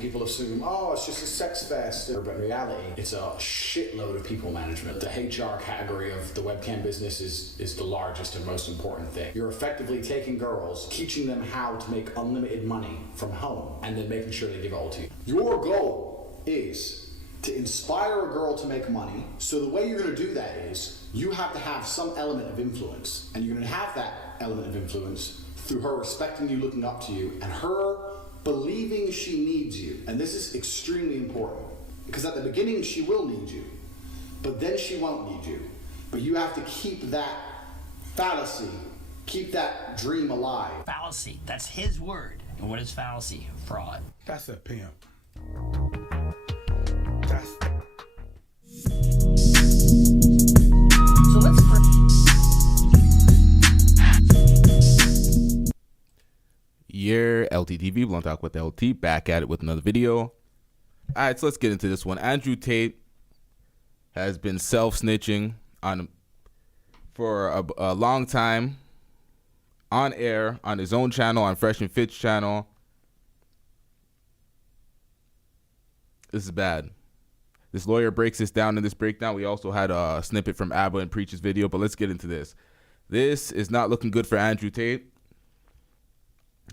People assume, oh, it's just a sex fest, but in reality, it's a shitload of people management. The HR category of the webcam business is the largest and most important thing. You're effectively taking girls, teaching them how to make unlimited money from home, and then making sure they give it all to you. Your goal is to inspire a girl to make money. So the way you're going to do that is you have to have some element of influence, and you're going to have that element of influence through her respecting you, looking up to you, and her believing she needs you. And this is extremely important, because at the beginning she will need you, but then she won't need you. But you have to keep that fallacy, keep that dream alive. Fallacy, that's his word. And what is fallacy? Fraud. That's a pimp. So let's LTTV, Blunt Talk with LT, back at it with another video. Alright, so let's get into this one. Andrew Tate has been self-snitching for a long time on air, on his own channel, on Fresh and Fit's channel. This is bad. This lawyer breaks this down in this breakdown. We also had a snippet from Abba and Preach's video, but let's get into this. This is not looking good for Andrew Tate.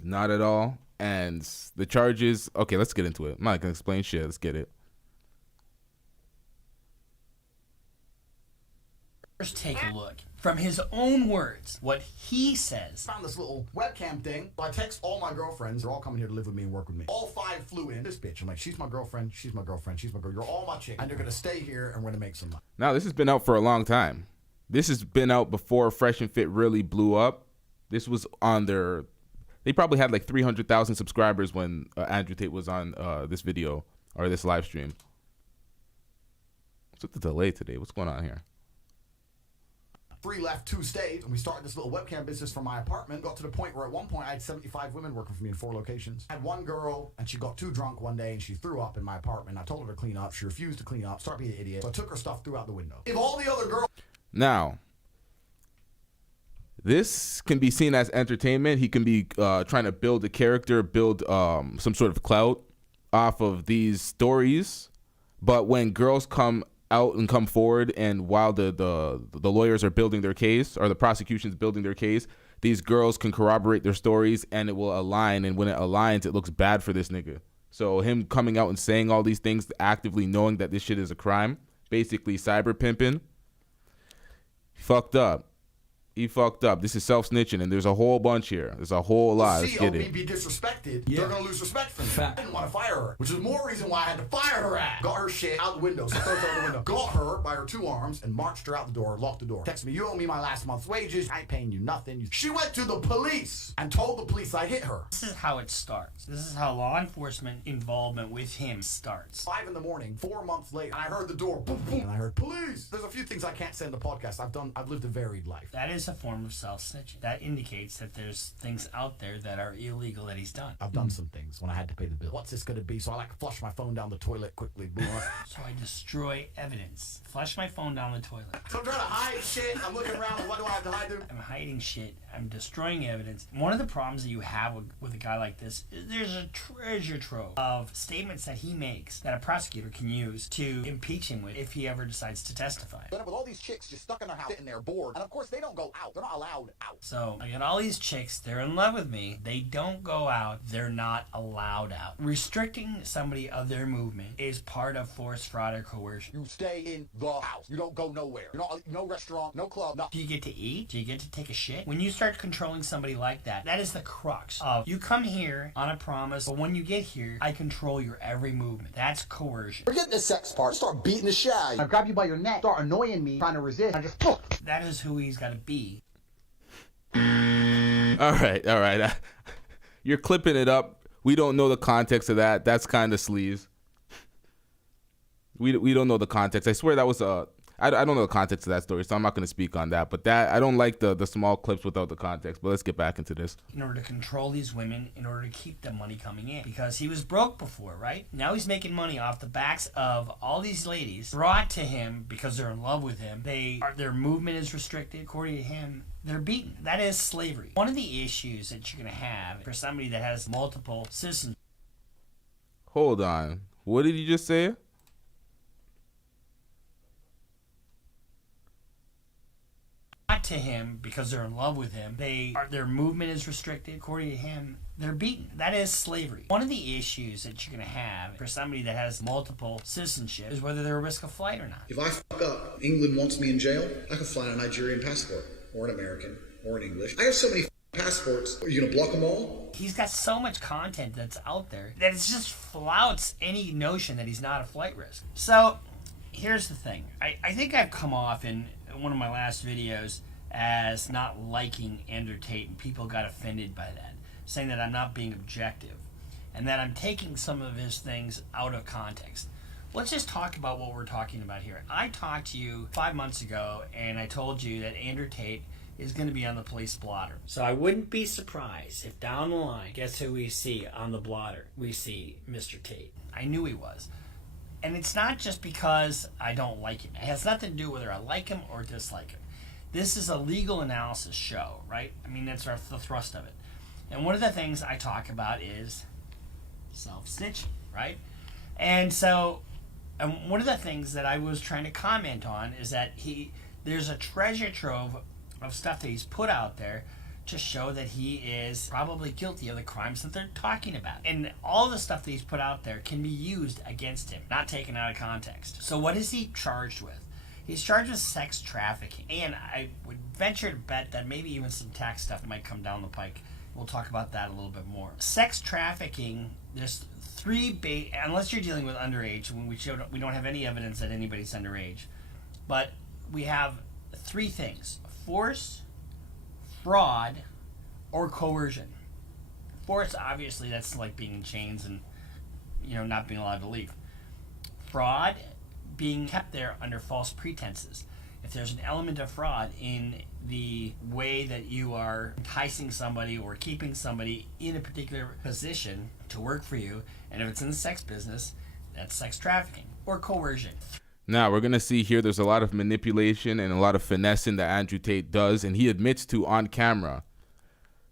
Not at all. And the charges, okay, let's get into it. I'm not gonna explain shit. Let's get it. first take a look from his own words, what he says. Found this little webcam thing. So I text all my girlfriends. They're all coming here to live with me and work with me. All 5 flew in. This bitch. I'm like, she's my girlfriend. She's my girlfriend. She's my girl. You're all my chicks. And you're going to stay here and we're going to make some money. Now, this has been out for a long time. This has been out before Fresh and Fit really blew up. This was on their... They probably had like 300,000 subscribers when Andrew Tate was on this video or this live stream. What's with the delay today? What's going on here? 3 left, 2 stayed, and we started this little webcam business from my apartment. Got to the point where at one point I had 75 women working for me in 4 locations. I had one girl, and she got too drunk one day, and she threw up in my apartment. I told her to clean up. She refused to clean up, started being an idiot. So I took her stuff, threw out the window. If all the other girls... Now, this can be seen as entertainment. He can be trying to build a character, build some sort of clout off of these stories. But when girls come out and come forward, and while the lawyers are building their case, or the prosecution's building their case, these girls can corroborate their stories and it will align, and when it aligns, it looks bad for this nigga. So him coming out and saying all these things, actively knowing that this shit is a crime, basically cyber pimping, fucked up. He fucked up. This is self-snitching, and there's a whole bunch here. There's a whole lot. Let's get it. be disrespected, they're going to lose respect for me. I didn't want to fire her, which is more reason why I had to fire her ass. Got her shit out the window, so throws out the window. Got her by her 2 arms and marched her out the door, locked the door. Texted me, you owe me my last month's wages. I ain't paying you nothing. She went to the police and told the police I hit her. This is how it starts. This is how law enforcement involvement with him starts. 5 in the morning, 4 months later, and I heard the door, boom, boom, and I heard police. There's a few things I can't say in the podcast. I've lived a varied life. That is a form of self-snitching. That indicates that there's things out there that are illegal that he's done. I've done some things when I had to pay the bill. What's this going to be? So I like flush my phone down the toilet quickly. So I destroy evidence. Flush my phone down the toilet. So I'm trying to hide shit. I'm looking around. What do I have to hide? I'm hiding shit. I'm destroying evidence. One of the problems that you have with a guy like this is there's a treasure trove of statements that he makes that a prosecutor can use to impeach him with if he ever decides to testify. But with all these chicks just stuck in their house, sitting there bored, and of course they don't go out. They're not allowed out. So I got all these chicks. They're in love with me. They don't go out. They're not allowed out. Restricting somebody of their movement is part of force, fraud, or coercion. You stay in the house. You don't go nowhere. You're not no restaurant, no club. No. Do you get to eat? Do you get to take a shit? When you start controlling somebody like that, that is the crux of you come here on a promise, but when you get here, I control your every movement. That's coercion. Forget the sex part. Start beating the shit out of you. I grab you by your neck, start annoying me, trying to resist, and I just That is who he's got to be. All right. You're clipping it up. We don't know the context of that. That's kind of sleaze. We don't know the context. I swear that was I don't know the context of that story, so I'm not going to speak on that. But that I don't like the small clips without the context. But let's get back into this. In order to control these women, in order to keep the money coming in. Because he was broke before, right? Now he's making money off the backs of all these ladies brought to him because they're in love with him. Their movement is restricted. According to him, they're beaten. That is slavery. One of the issues that you're going to have for somebody that has multiple citizens. Hold on. What did you just say? Not to him because they're in love with him. Their movement is restricted. According to him, they're beaten. That is slavery. One of the issues that you're going to have for somebody that has multiple citizenship is whether they're a risk of flight or not. If I fuck up, England wants me in jail, I can fly on a Nigerian passport, or an American, or an English. I have so many passports. Are you going to block them all? He's got so much content that's out there that it just flouts any notion that he's not a flight risk. So here's the thing. I think I've come off in one of my last videos as not liking Andrew Tate, and people got offended by that, saying that I'm not being objective and that I'm taking some of his things out of context. Let's just talk about what we're talking about here. I talked to you 5 months ago and I told you that Andrew Tate is going to be on the police blotter. So I wouldn't be surprised if down the line, guess who we see on the blotter? We see Mr. Tate. I knew he was. And it's not just because I don't like him. It has nothing to do whether I like him or dislike him. This is a legal analysis show, right? I mean, that's the thrust of it. And one of the things I talk about is self-snitching, right? And so, and one of the things that I was trying to comment on is that there's a treasure trove of stuff that he's put out there to show that he is probably guilty of the crimes that they're talking about. And all the stuff that he's put out there can be used against him, not taken out of context. So what is he charged with? He's charged with sex trafficking. And I would venture to bet that maybe even some tax stuff might come down the pike. We'll talk about that a little bit more. Sex trafficking, there's unless you're dealing with underage, when we don't have any evidence that anybody's underage. But we have three things: force, fraud, or coercion. Force, obviously, that's like being in chains and, not being allowed to leave. Fraud, being kept there under false pretenses. If there's an element of fraud in the way that you are enticing somebody or keeping somebody in a particular position to work for you, and if it's in the sex business, that's sex trafficking or coercion. Now, we're going to see here there's a lot of manipulation and a lot of finessing that Andrew Tate does, and he admits to on camera.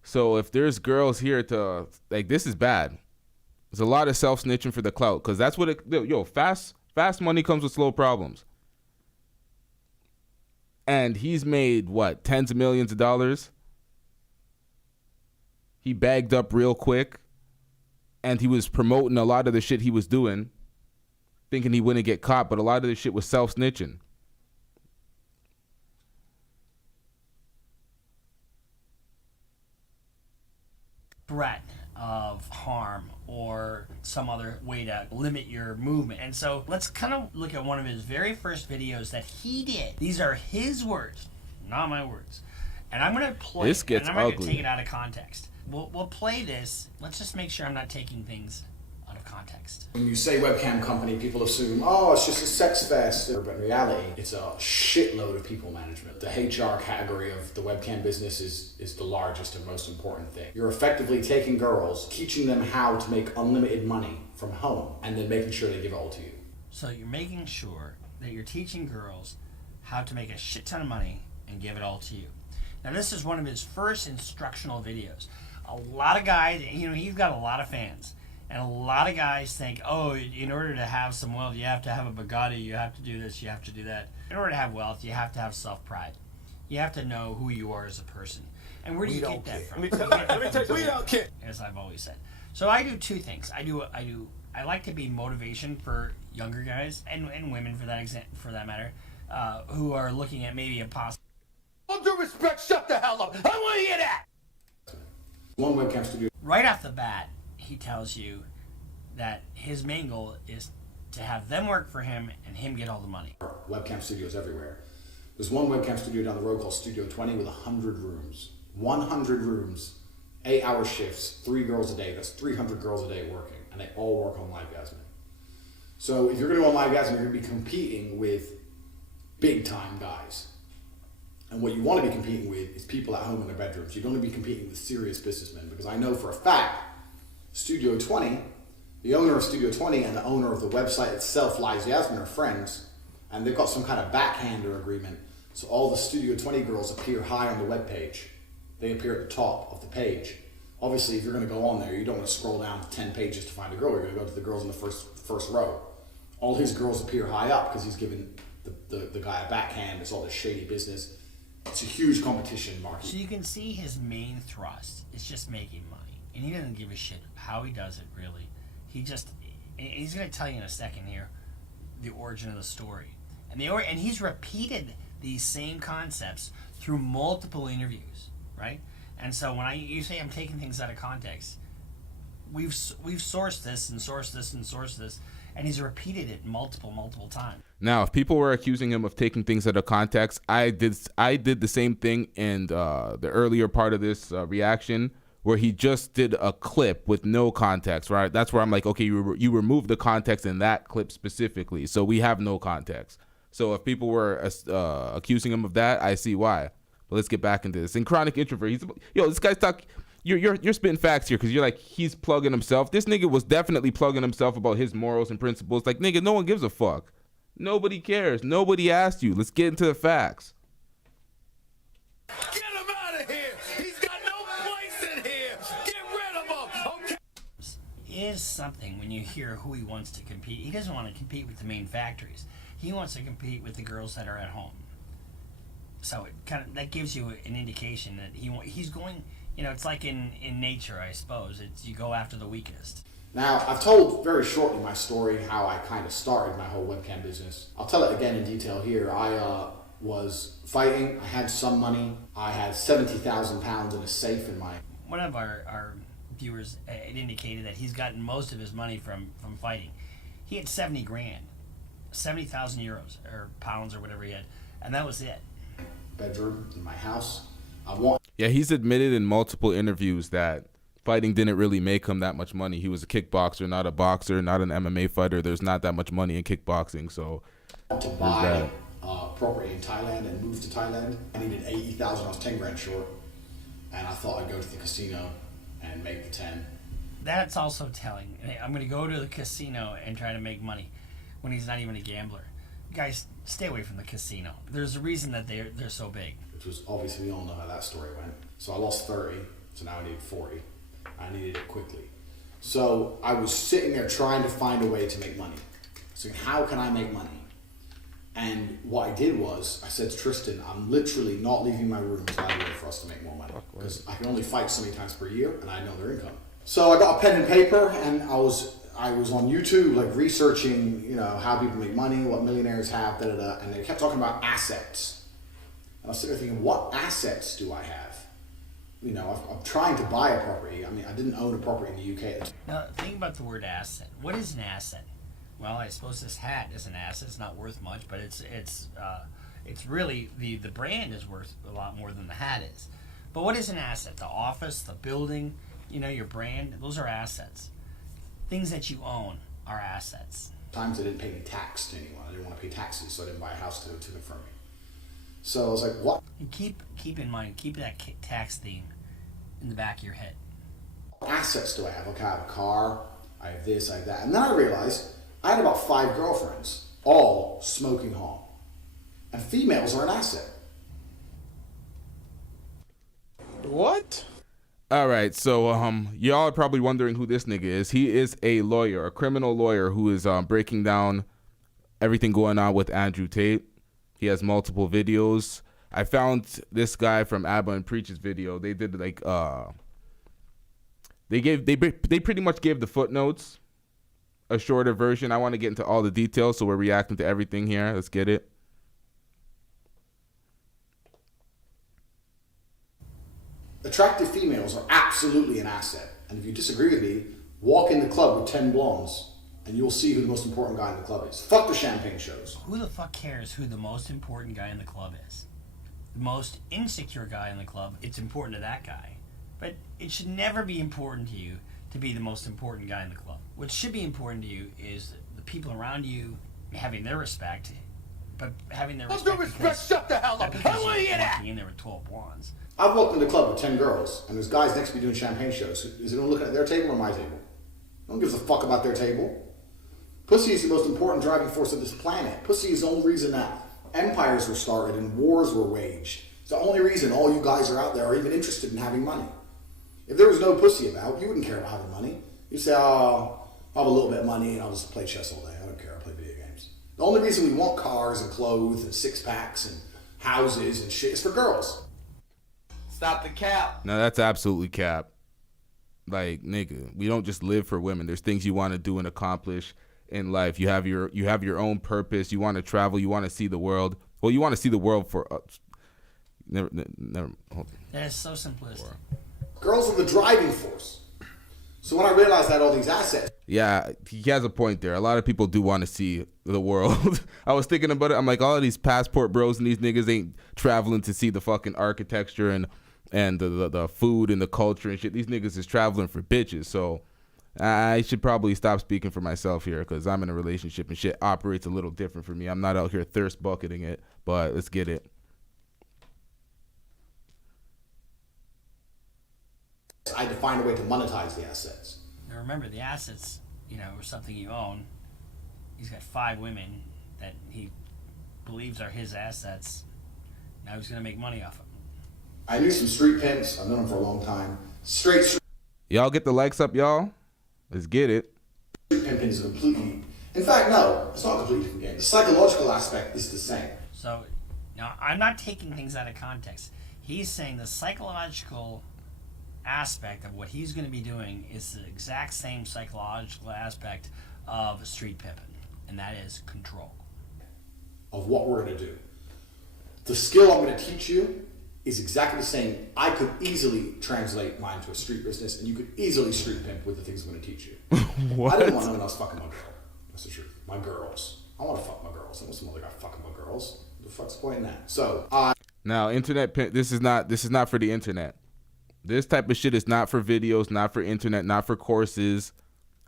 So if there's girls here this is bad. There's a lot of self-snitching for the clout, because that's what fast money comes with slow problems. And he's made, tens of millions of dollars? He bagged up real quick, and he was promoting a lot of the shit he was doing, thinking he wouldn't get caught, but a lot of this shit was self-snitching. Threat of harm or some other way to limit your movement. And so let's kind of look at one of his very first videos that he did. These are his words, not my words. And I'm going to play this gets and I'm ugly. going to take it out of context. We'll play this. Let's just make sure I'm not taking things out of context. When you say webcam company, people assume, it's just a sex fest. But in reality, it's a shitload of people management. The HR category of the webcam business is the largest and most important thing. You're effectively taking girls, teaching them how to make unlimited money from home, and then making sure they give it all to you. So you're making sure that you're teaching girls how to make a shit ton of money and give it all to you. Now, this is one of his first instructional videos. A lot of guys, he's got a lot of fans. And a lot of guys think, in order to have some wealth, you have to have a Bugatti, you have to do this, you have to do that. In order to have wealth, you have to have self-pride. You have to know who you are as a person. And where do you get that from? Let me tell you, we don't care. As I've always said. So I do two things. I like to be motivation for younger guys and women for that matter, who are looking at maybe a possible. All due respect, shut the hell up. I want to hear that. One webcam studio. Right off the bat, he tells you that his main goal is to have them work for him and him get all the money. Webcam studios everywhere. There's one webcam studio down the road called Studio 20 with 100 rooms. 100 rooms, 8-hour shifts, 3 girls a day. That's 300 girls a day working, and they all work on livegasming. So if you're going to go on livegasming, you're going to be competing with big-time guys. And what you want to be competing with is people at home in their bedrooms. You're going to be competing with serious businessmen, because I know for a fact Studio 20, the owner of Studio 20 and the owner of the website itself, Lies Yasmin, are friends, and they've got some kind of backhander agreement. So all the Studio 20 girls appear high on the webpage. They appear at the top of the page. Obviously, if you're going to go on there, you don't want to scroll down 10 pages to find a girl. You're going to go to the girls in the first row. All his girls appear high up because he's giving the guy a backhand. It's all this shady business. It's a huge competition market. So you can see his main thrust is just making money. And he doesn't give a shit how he does it, really. He's going to tell you in a second here the origin of the story. And he's repeated these same concepts through multiple interviews, right? And so when you say I'm taking things out of context, we've sourced this and sourced this and sourced this, and he's repeated it multiple times. Now, if people were accusing him of taking things out of context, I did the same thing in the earlier part of this reaction, where he just did a clip with no context, right? That's where I'm like, okay, you removed the context in that clip specifically, so we have no context. So if people were accusing him of that, I see why. But let's get back into this. In Chronic Introvert, this guy's talking. You're spitting facts here because you're like, he's plugging himself. This nigga was definitely plugging himself about his morals and principles. Like, nigga, no one gives a fuck. Nobody cares. Nobody asked you. Let's get into the facts. Get him out of here! He's got no place in here! Get rid of him! Okay. Is something when you hear who he wants to compete. He doesn't want to compete with the main factories. He wants to compete with the girls that are at home. So that gives you an indication that he's going. It's like in nature, I suppose. You go after the weakest. Now, I've told very shortly my story, how I kind of started my whole webcam business. I'll tell it again in detail here. I was fighting. I had some money. I had 70,000 pounds in a safe in my... One of our viewers it indicated that he's gotten most of his money from fighting. He had 70 grand, 70,000 euros or pounds or whatever he had, and that was it. Bedroom in my house. Yeah, he's admitted in multiple interviews that fighting didn't really make him that much money. He was a kickboxer, not a boxer, not an MMA fighter. There's not that much money in kickboxing, so to buy property in Thailand and move to Thailand. I needed 80,000. I was 10 grand short, and I thought I'd go to the casino and make the 10. That's also telling. I'm going to go to the casino and try to make money when he's not even a gambler. Guys, stay away from the casino. There's a reason that they're so big. Which was obviously, we all know how that story went. So I lost 30, so now I need 40. I needed it quickly. So I was sitting there trying to find a way to make money. So how can I make money? And what I did was, I said to Tristan, I'm literally not leaving my room until I wait for us to make more money. Because I can only fight so many times per year, and I know their income. So I got a pen and paper, and I was on YouTube, like researching, how people make money, what millionaires have, and they kept talking about assets. And I was sitting there thinking, what assets do I have? I'm trying to buy a property. I mean, I didn't own a property in the UK. Now, think about the word asset. What is an asset? Well, I suppose this hat is an asset. It's not worth much, but it's really the brand is worth a lot more than the hat is. But what is an asset? The office, the building, your brand. Those are assets. Things that you own are assets. Times I didn't pay any tax to anyone. I didn't want to pay taxes, so I didn't buy a house to confirm me. So I was like, what? And keep in mind, keep that tax theme in the back of your head. What assets do I have? Okay, I have a car, I have this, I have that. And then I realized I had about 5 girlfriends, all smoking hot. And females are an asset. What? All right, so y'all are probably wondering who this nigga is. He is a lawyer, a criminal lawyer who is breaking down everything going on with Andrew Tate. He has multiple videos. I found this guy from Abba and Preach's video. They did like they pretty much gave the footnotes, a shorter version. I want to get into all the details, so we're reacting to everything here. Let's get it. Attractive females are absolutely an asset. And if you disagree with me, walk in the club with 10 blondes and you'll see who the most important guy in the club is. Fuck the champagne shows. Who the fuck cares who the most important guy in the club is? The most insecure guy in the club, it's important to that guy. But it should never be important to you to be the most important guy in the club. What should be important to you is the people around you having their respect, but having their respect. No respect, shut the hell up. I want to hear that. In there with 12 blondes. I've walked in the club with 10 girls, and there's guys next to me doing champagne shows. Is anyone looking at their table or my table? No one gives a fuck about their table. Pussy is the most important driving force of this planet. Pussy is the only reason that empires were started and wars were waged. It's the only reason all you guys are out there are even interested in having money. If there was no pussy about, you wouldn't care about having money. You'd say, oh, I'll have a little bit of money and I'll just play chess all day. I don't care, I'll play video games. The only reason we want cars and clothes and six-packs and houses and shit is for girls. Stop the cap. No, that's absolutely cap. Like, nigga, we don't just live for women. There's things you want to do and accomplish in life. You have your own purpose. You want to travel. You want to see the world. Well, you want to see the world for never. Hold on. That is so simplistic. Girls are the driving force. So when I realized I had all these assets, Yeah, he has a point there. A lot of people do want to see the world. I was thinking about it. I'm like, all of these passport bros and these niggas ain't traveling to see the fucking architecture and the food and the culture and shit. These niggas is traveling for bitches. So I should probably stop speaking for myself here because I'm in a relationship and shit operates a little different for me. I'm not out here thirst bucketing it, but let's get it. I had to find a way to monetize the assets. Now remember, the assets, are something you own. He's got 5 women that he believes are his assets. Now he's going to make money off of them. I knew some street pimps. I've known them for a long time. Straight Y'all get the likes up, y'all? Let's get it. street pimping is a completely... In fact, no, it's not a completely different game. The psychological aspect is the same. So, now I'm not taking things out of context. He's saying the psychological aspect of what he's going to be doing is the exact same psychological aspect of street pimping, and that is control. Of what we're going to do. The skill I'm going to teach you is exactly the same. I could easily translate mine to a street business, and you could easily street pimp with the things I'm going to teach you. What? I didn't want no one else fucking my girl. That's the truth. My girls. I want to fuck my girls. I want some other guy fucking my girls. The fuck's the point in that? So, Now, internet pimp. This is not for the internet. This type of shit is not for videos, not for internet, not for courses.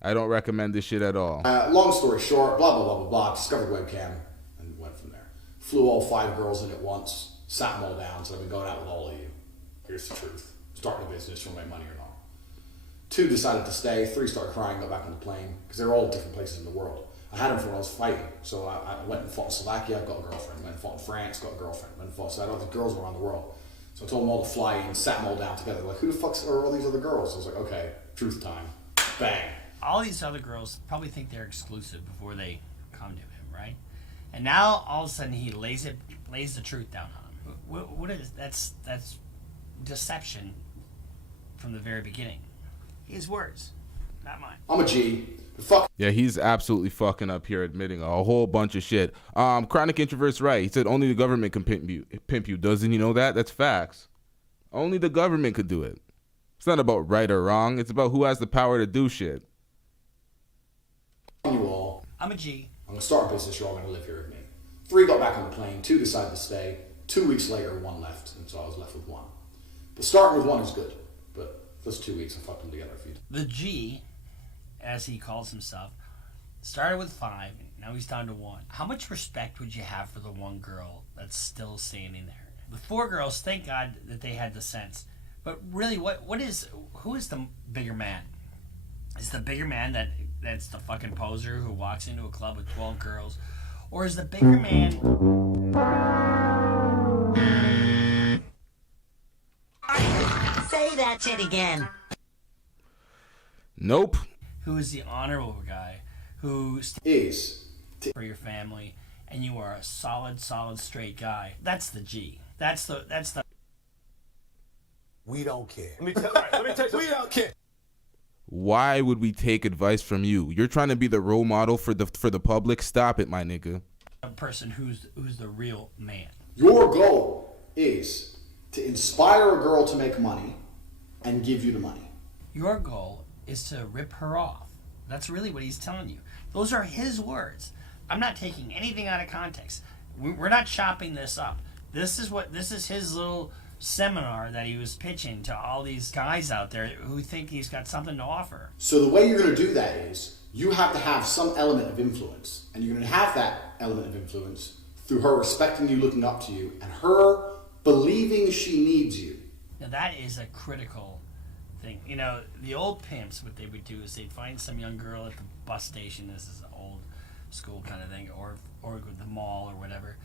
I don't recommend this shit at all. long story short, blah, blah, blah, blah, blah. Discovered Webcam and went from there. Flew all 5 girls in at once. Sat them all down, so I've been going out with all of you. Here's the truth. Starting a business, you want to make money or not. 2 decided to stay. 3 started crying, got back on the plane, because they were all different places in the world. I had them for when I was fighting. So I went and fought in Slovakia, got a girlfriend. Went and fought in France, got a girlfriend. Went and fought, so I had all the girls around the world. So I told them all to fly in, sat them all down together. Like, who the fuck are all these other girls? I was like, okay, truth time. Bang. All these other girls probably think they're exclusive before they come to him, right? And now all of a sudden he lays the truth down on them. What is that's deception from the very beginning. His words, not mine. I'm a G. Fuck. Yeah, he's absolutely fucking up here admitting a whole bunch of shit. Chronic Introvert's right. He said only the government can pimp you. Doesn't he know that? That's facts. Only the government could do it. It's not about right or wrong. It's about who has the power to do shit. You all. I'm a G. I'm going to start a business. You're all going to live here with me. 3 got back on the plane. 2 decided to stay. 2 weeks later, 1 left. And so I was left with 1. But starting with 1 is good. But those 2 weeks, I fucked them together a few times. The G, as he calls himself, started with 5. Now he's down to 1. How much respect would you have for the 1 girl that's still standing there? The 4 girls, thank God that they had the sense. But really, who is the bigger man? Is the bigger man that's the fucking poser who walks into a club with 12 girls? Or is the bigger man... Say that shit again. Nope. who is the honorable guy who Is for your family, and you are a solid straight guy. That's the G. That's the. We don't care. Let me tell you, we don't care. Why would we take advice from you? You're trying to be the role model for the public. Stop it, my nigga. A person who's the real man. Your goal is to inspire a girl to make money and give you the money. Your goal is to rip her off. That's really what he's telling you. Those are his words. I'm not taking anything out of context. We're not chopping this up. This is his little seminar that he was pitching to all these guys out there who think he's got something to offer. So the way you're going to do that is you have to have some element of influence. And you're going to have that element of influence through her respecting you, looking up to you, and her believing she needs you. Now that is a critical thing. You know, the old pimps, what they would do is they'd find some young girl at the bus station. This is an old school kind of thing, or the mall or whatever.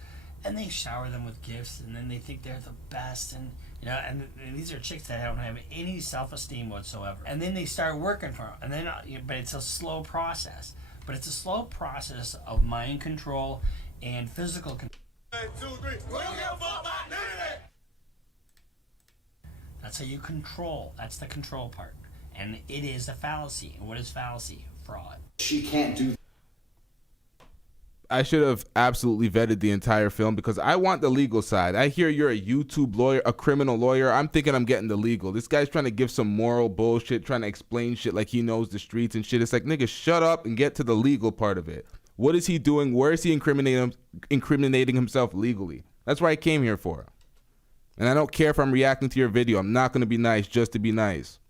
and they shower them with gifts, and then they think they're the best, and and these are chicks that don't have any self-esteem whatsoever, and then they start working for them, and then but it's a slow process. But it's a slow process of mind control and physical control. 1, 2, 3. We don't give a fuck about none of that. That's how you control. That's the control part. And it is a fallacy. And what is fallacy? Fraud. She can't do. I should have absolutely vetted the entire film because I want the legal side. I hear you're a YouTube lawyer, a criminal lawyer. I'm thinking I'm getting the legal. This guy's trying to give some moral bullshit, trying to explain shit like he knows the streets and shit. It's like, nigga, shut up and get to the legal part of it. What is he doing? Where is he incriminating himself legally? That's what I came here for. And I don't care if I'm reacting to your video. I'm not going to be nice just to be nice.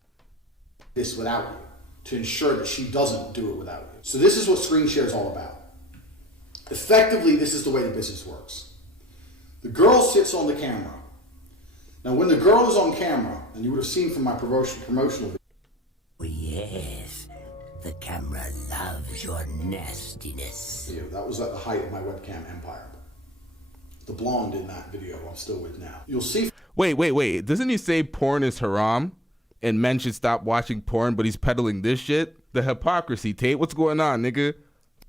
This without you, to ensure that she doesn't do it without you. So this is what screen share is all about. Effectively, this is the way the business works. The girl sits on the camera. Now, when the girl is on camera, and you would have seen from my promotional video. Oh, yes, the camera loves your nastiness. That was at the height of my webcam empire. The blonde in that video I'm still with now. You'll see. Wait. Doesn't he say porn is haram? And men should stop watching porn, but he's peddling this shit? The hypocrisy, Tate. What's going on, nigga?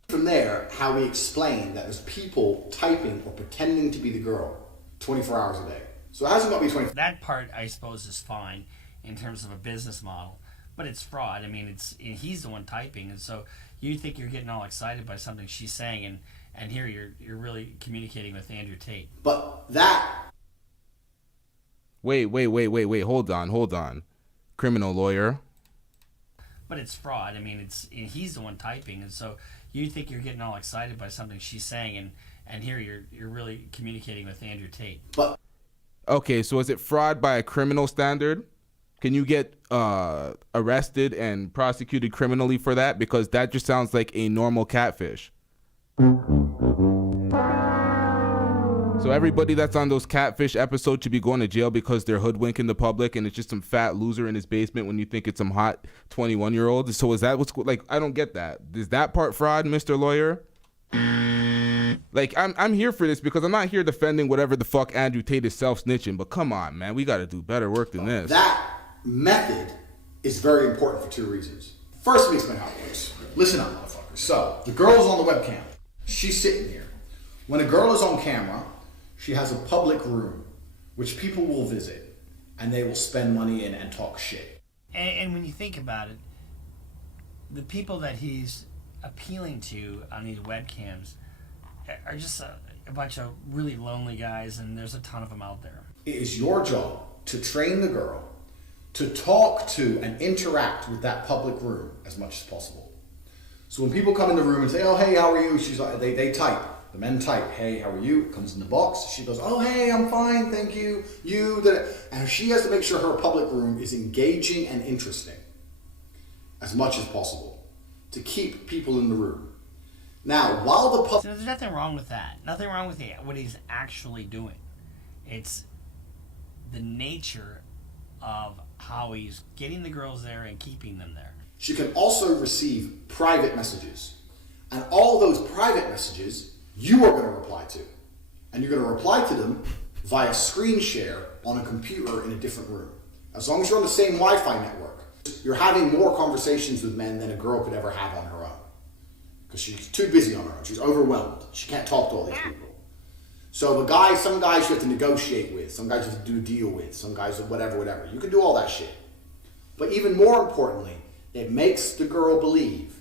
From there, how we explain that there's people typing or pretending to be the girl 24 hours a day. So it hasn't got to be 24. That part, I suppose, is fine in terms of a business model. But it's fraud. I mean, he's the one typing. And so you think you're getting all excited by something she's saying. And here you're really communicating with Andrew Tate. But that... Wait. Hold on. Criminal lawyer. But it's fraud. I mean, he's the one typing. And so you think you're getting all excited by something she's saying, and here you're really communicating with Andrew Tate. But okay, so is it fraud by a criminal standard? Can you get arrested and prosecuted criminally for that? Because that just sounds like a normal catfish. So everybody that's on those catfish episodes should be going to jail because they're hoodwinking the public and it's just some fat loser in his basement when you think it's some hot 21-year-old. So is that what's like? I don't get that. Is that part fraud, Mr. Lawyer? Like I'm here for this because I'm not here defending whatever the fuck Andrew Tate is self-snitching. But come on, man, we got to do better work than this. That method is very important for two reasons. First, let me explain how it works. Listen up, motherfuckers. So the girl's on the webcam. She's sitting here. When a girl is on camera, she has a public room, which people will visit, and they will spend money in and talk shit. And when you think about it, the people that he's appealing to on these webcams are just a bunch of really lonely guys, and there's a ton of them out there. It is your job to train the girl to talk to and interact with that public room as much as possible. So when people come in the room and say, oh, hey, how are you? She's like, they type. The men type, hey, how are you? It comes in the box. She goes, oh, hey, I'm fine, thank you. And she has to make sure her public room is engaging and interesting as much as possible to keep people in the room. Now, while the public... So there's nothing wrong with that. Nothing wrong with what he's actually doing. It's the nature of how he's getting the girls there and keeping them there. She can also receive private messages. And all those private messages... you are going to reply to. And you're going to reply to them via screen share on a computer in a different room. As long as you're on the same Wi-Fi network, you're having more conversations with men than a girl could ever have on her own. Because she's too busy on her own. She's overwhelmed. She can't talk to all these people. So some guys you have to negotiate with, some guys you have to do a deal with, some guys whatever. You can do all that shit. But even more importantly, it makes the girl believe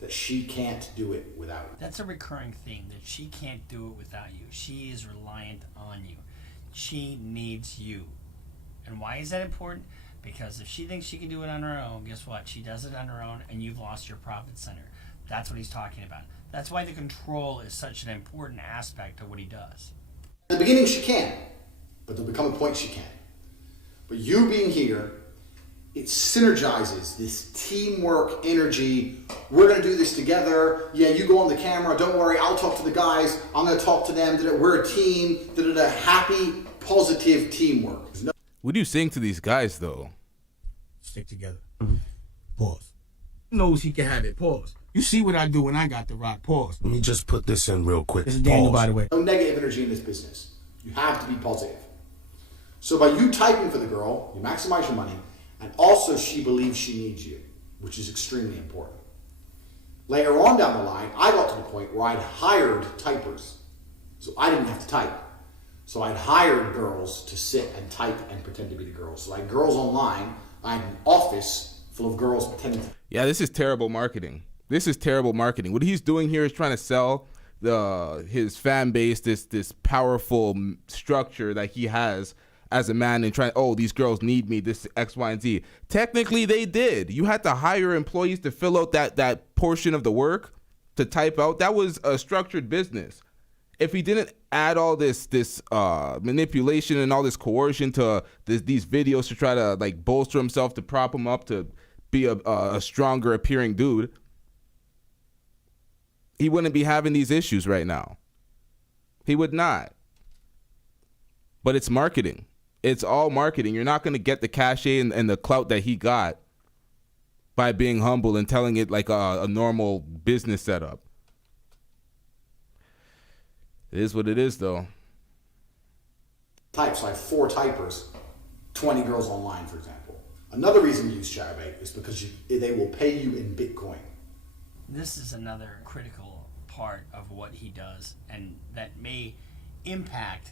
that she can't do it without you. That's a recurring theme, that she can't do it without you. She is reliant on you. She needs you. And why is that important? Because if she thinks she can do it on her own, guess what? She does it on her own, and you've lost your profit center. That's what he's talking about. That's why the control is such an important aspect of what he does. In the beginning, she can, but there'll become a point she can't. But you being here, it synergizes this teamwork energy. We're going to do this together. Yeah, you go on the camera. Don't worry, I'll talk to the guys. I'm going to talk to them. We're a team. Happy, positive teamwork. What are you saying to these guys, though? Stick together. Pause. Knows he can have it. Pause. You see what I do when I got the rock. Pause. Let me just put this in real quick. This is Daniel, by the way. No negative energy in this business. You have to be positive. So by you typing for the girl, you maximize your money, and also she believes she needs you, which is extremely important. Later on down the line, I got to the point where I'd hired typers. So I didn't have to type. So I'd hired girls to sit and type and pretend to be the girls. So I had girls online. I had an office full of girls pretending to... Yeah, this is terrible marketing. This is terrible marketing. What he's doing here is trying to sell his fan base this powerful structure that he has as a man, and trying, oh, these girls need me, this X, Y, and Z. Technically, they did. You had to hire employees to fill out that portion of the work, to type out. That was a structured business. If he didn't add all this manipulation and all this coercion to these videos to try to like bolster himself, to prop him up to be a stronger appearing dude, he wouldn't be having these issues right now. He would not. But it's marketing. It's all marketing. You're not going to get the cachet and the clout that he got by being humble and telling it like a normal business setup. It is what it is, though. Types, so I have 4 typers, 20 girls online, for example. Another reason you use Chatterbait is because they will pay you in Bitcoin. This is another critical part of what he does, and that may impact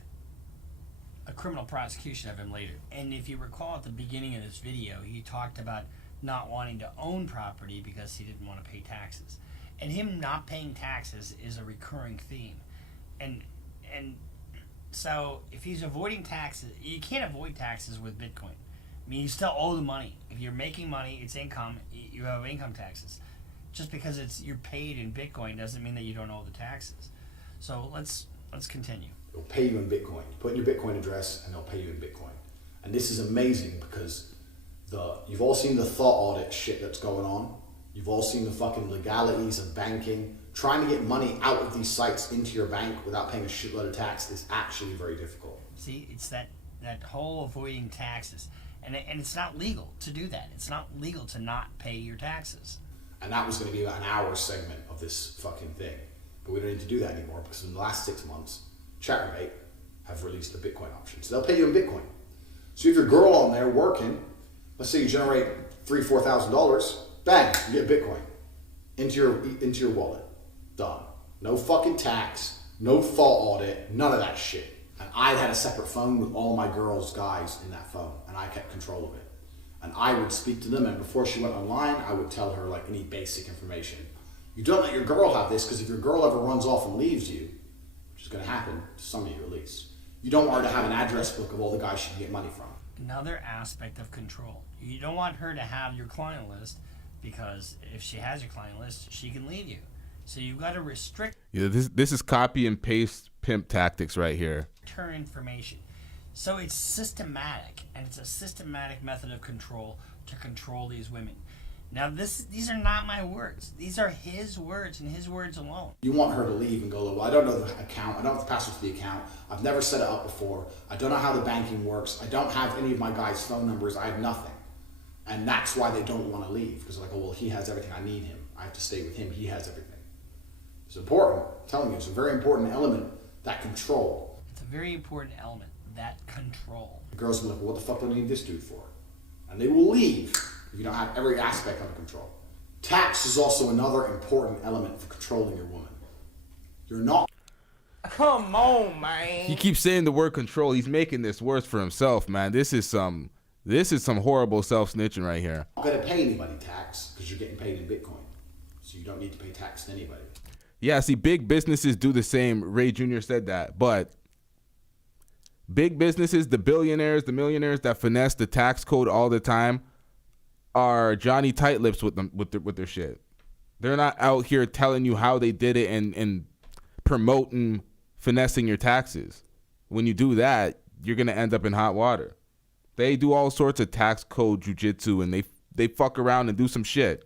a criminal prosecution of him later. And if you recall at the beginning of this video, he talked about not wanting to own property because he didn't want to pay taxes. And him not paying taxes is a recurring theme. And so if he's avoiding taxes, you can't avoid taxes with Bitcoin. I mean, you still owe the money. If you're making money, it's income, you have income taxes. Just because you're paid in Bitcoin doesn't mean that you don't owe the taxes. So let's continue. They'll pay you in Bitcoin. You put in your Bitcoin address and they'll pay you in Bitcoin. And this is amazing because you've all seen the thought audit shit that's going on. You've all seen the fucking legalities of banking. Trying to get money out of these sites into your bank without paying a shitload of tax is actually very difficult. See, it's that whole avoiding taxes. And it's not legal to do that. It's not legal to not pay your taxes. And that was going to be about an hour segment of this fucking thing. But we don't need to do that anymore because in the last 6 months, Chatterbait have released a Bitcoin option. So they'll pay you in Bitcoin. So if you're a girl on there working, let's say you generate $3,000, $4,000, bang, you get Bitcoin into your wallet. Done. No fucking tax, no thought audit, none of that shit. And I had a separate phone with all my girls' guys in that phone, and I kept control of it. And I would speak to them, and before she went online, I would tell her like any basic information. You don't let your girl have this, because if your girl ever runs off and leaves you, which is going to happen to some of you at least, you don't want her to have an address book of all the guys she can get money from. Another aspect of control. You don't want her to have your client list, because if she has your client list, she can leave you. So you've got to restrict. Yeah, this is copy and paste pimp tactics right here. Her information. So it's systematic, and it's a systematic method of control to control these women. Now, these are not my words. These are his words and his words alone. You want her to leave and go, well, I don't know the account. I don't have the password to the account. I've never set it up before. I don't know how the banking works. I don't have any of my guys' phone numbers. I have nothing. And that's why they don't want to leave. Because they're like, oh, well, he has everything. I need him. I have to stay with him. He has everything. It's important. I'm telling you, it's a very important element, that control. It's a very important element, that control. The girls will be like, well, what the fuck do I need this dude for? And they will leave if you don't have every aspect under control. Tax is also another important element for controlling your woman. You're not... Come on, man. He keeps saying the word control. He's making this worse for himself, man. This is some horrible self-snitching right here. You're not going to pay anybody tax because you're getting paid in Bitcoin. So you don't need to pay tax to anybody. Yeah, see, big businesses do the same. Ray Jr. said that. But big businesses, the billionaires, the millionaires that finesse the tax code all the time are Johnny Tight-Lips with their shit. They're not out here telling you how they did it and promoting finessing your taxes. When you do that, you're going to end up in hot water. They do all sorts of tax code jujitsu, and they fuck around and do some shit.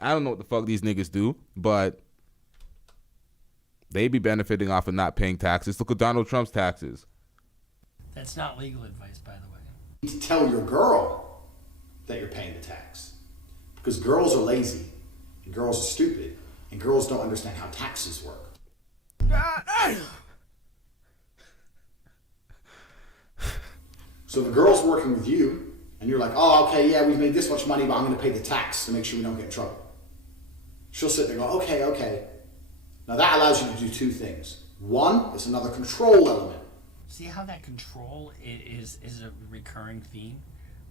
I don't know what the fuck these niggas do, but they be benefiting off of not paying taxes. Look at Donald Trump's taxes. That's not legal advice, by the way. You need to tell your girl that you're paying the tax. Because girls are lazy and girls are stupid. And girls don't understand how taxes work. So the girl's working with you, and you're like, oh, okay, yeah, we've made this much money, but I'm going to pay the tax to make sure we don't get in trouble. She'll sit there and go, okay. Now that allows you to do two things. One, it's another control element. See how that control is a recurring theme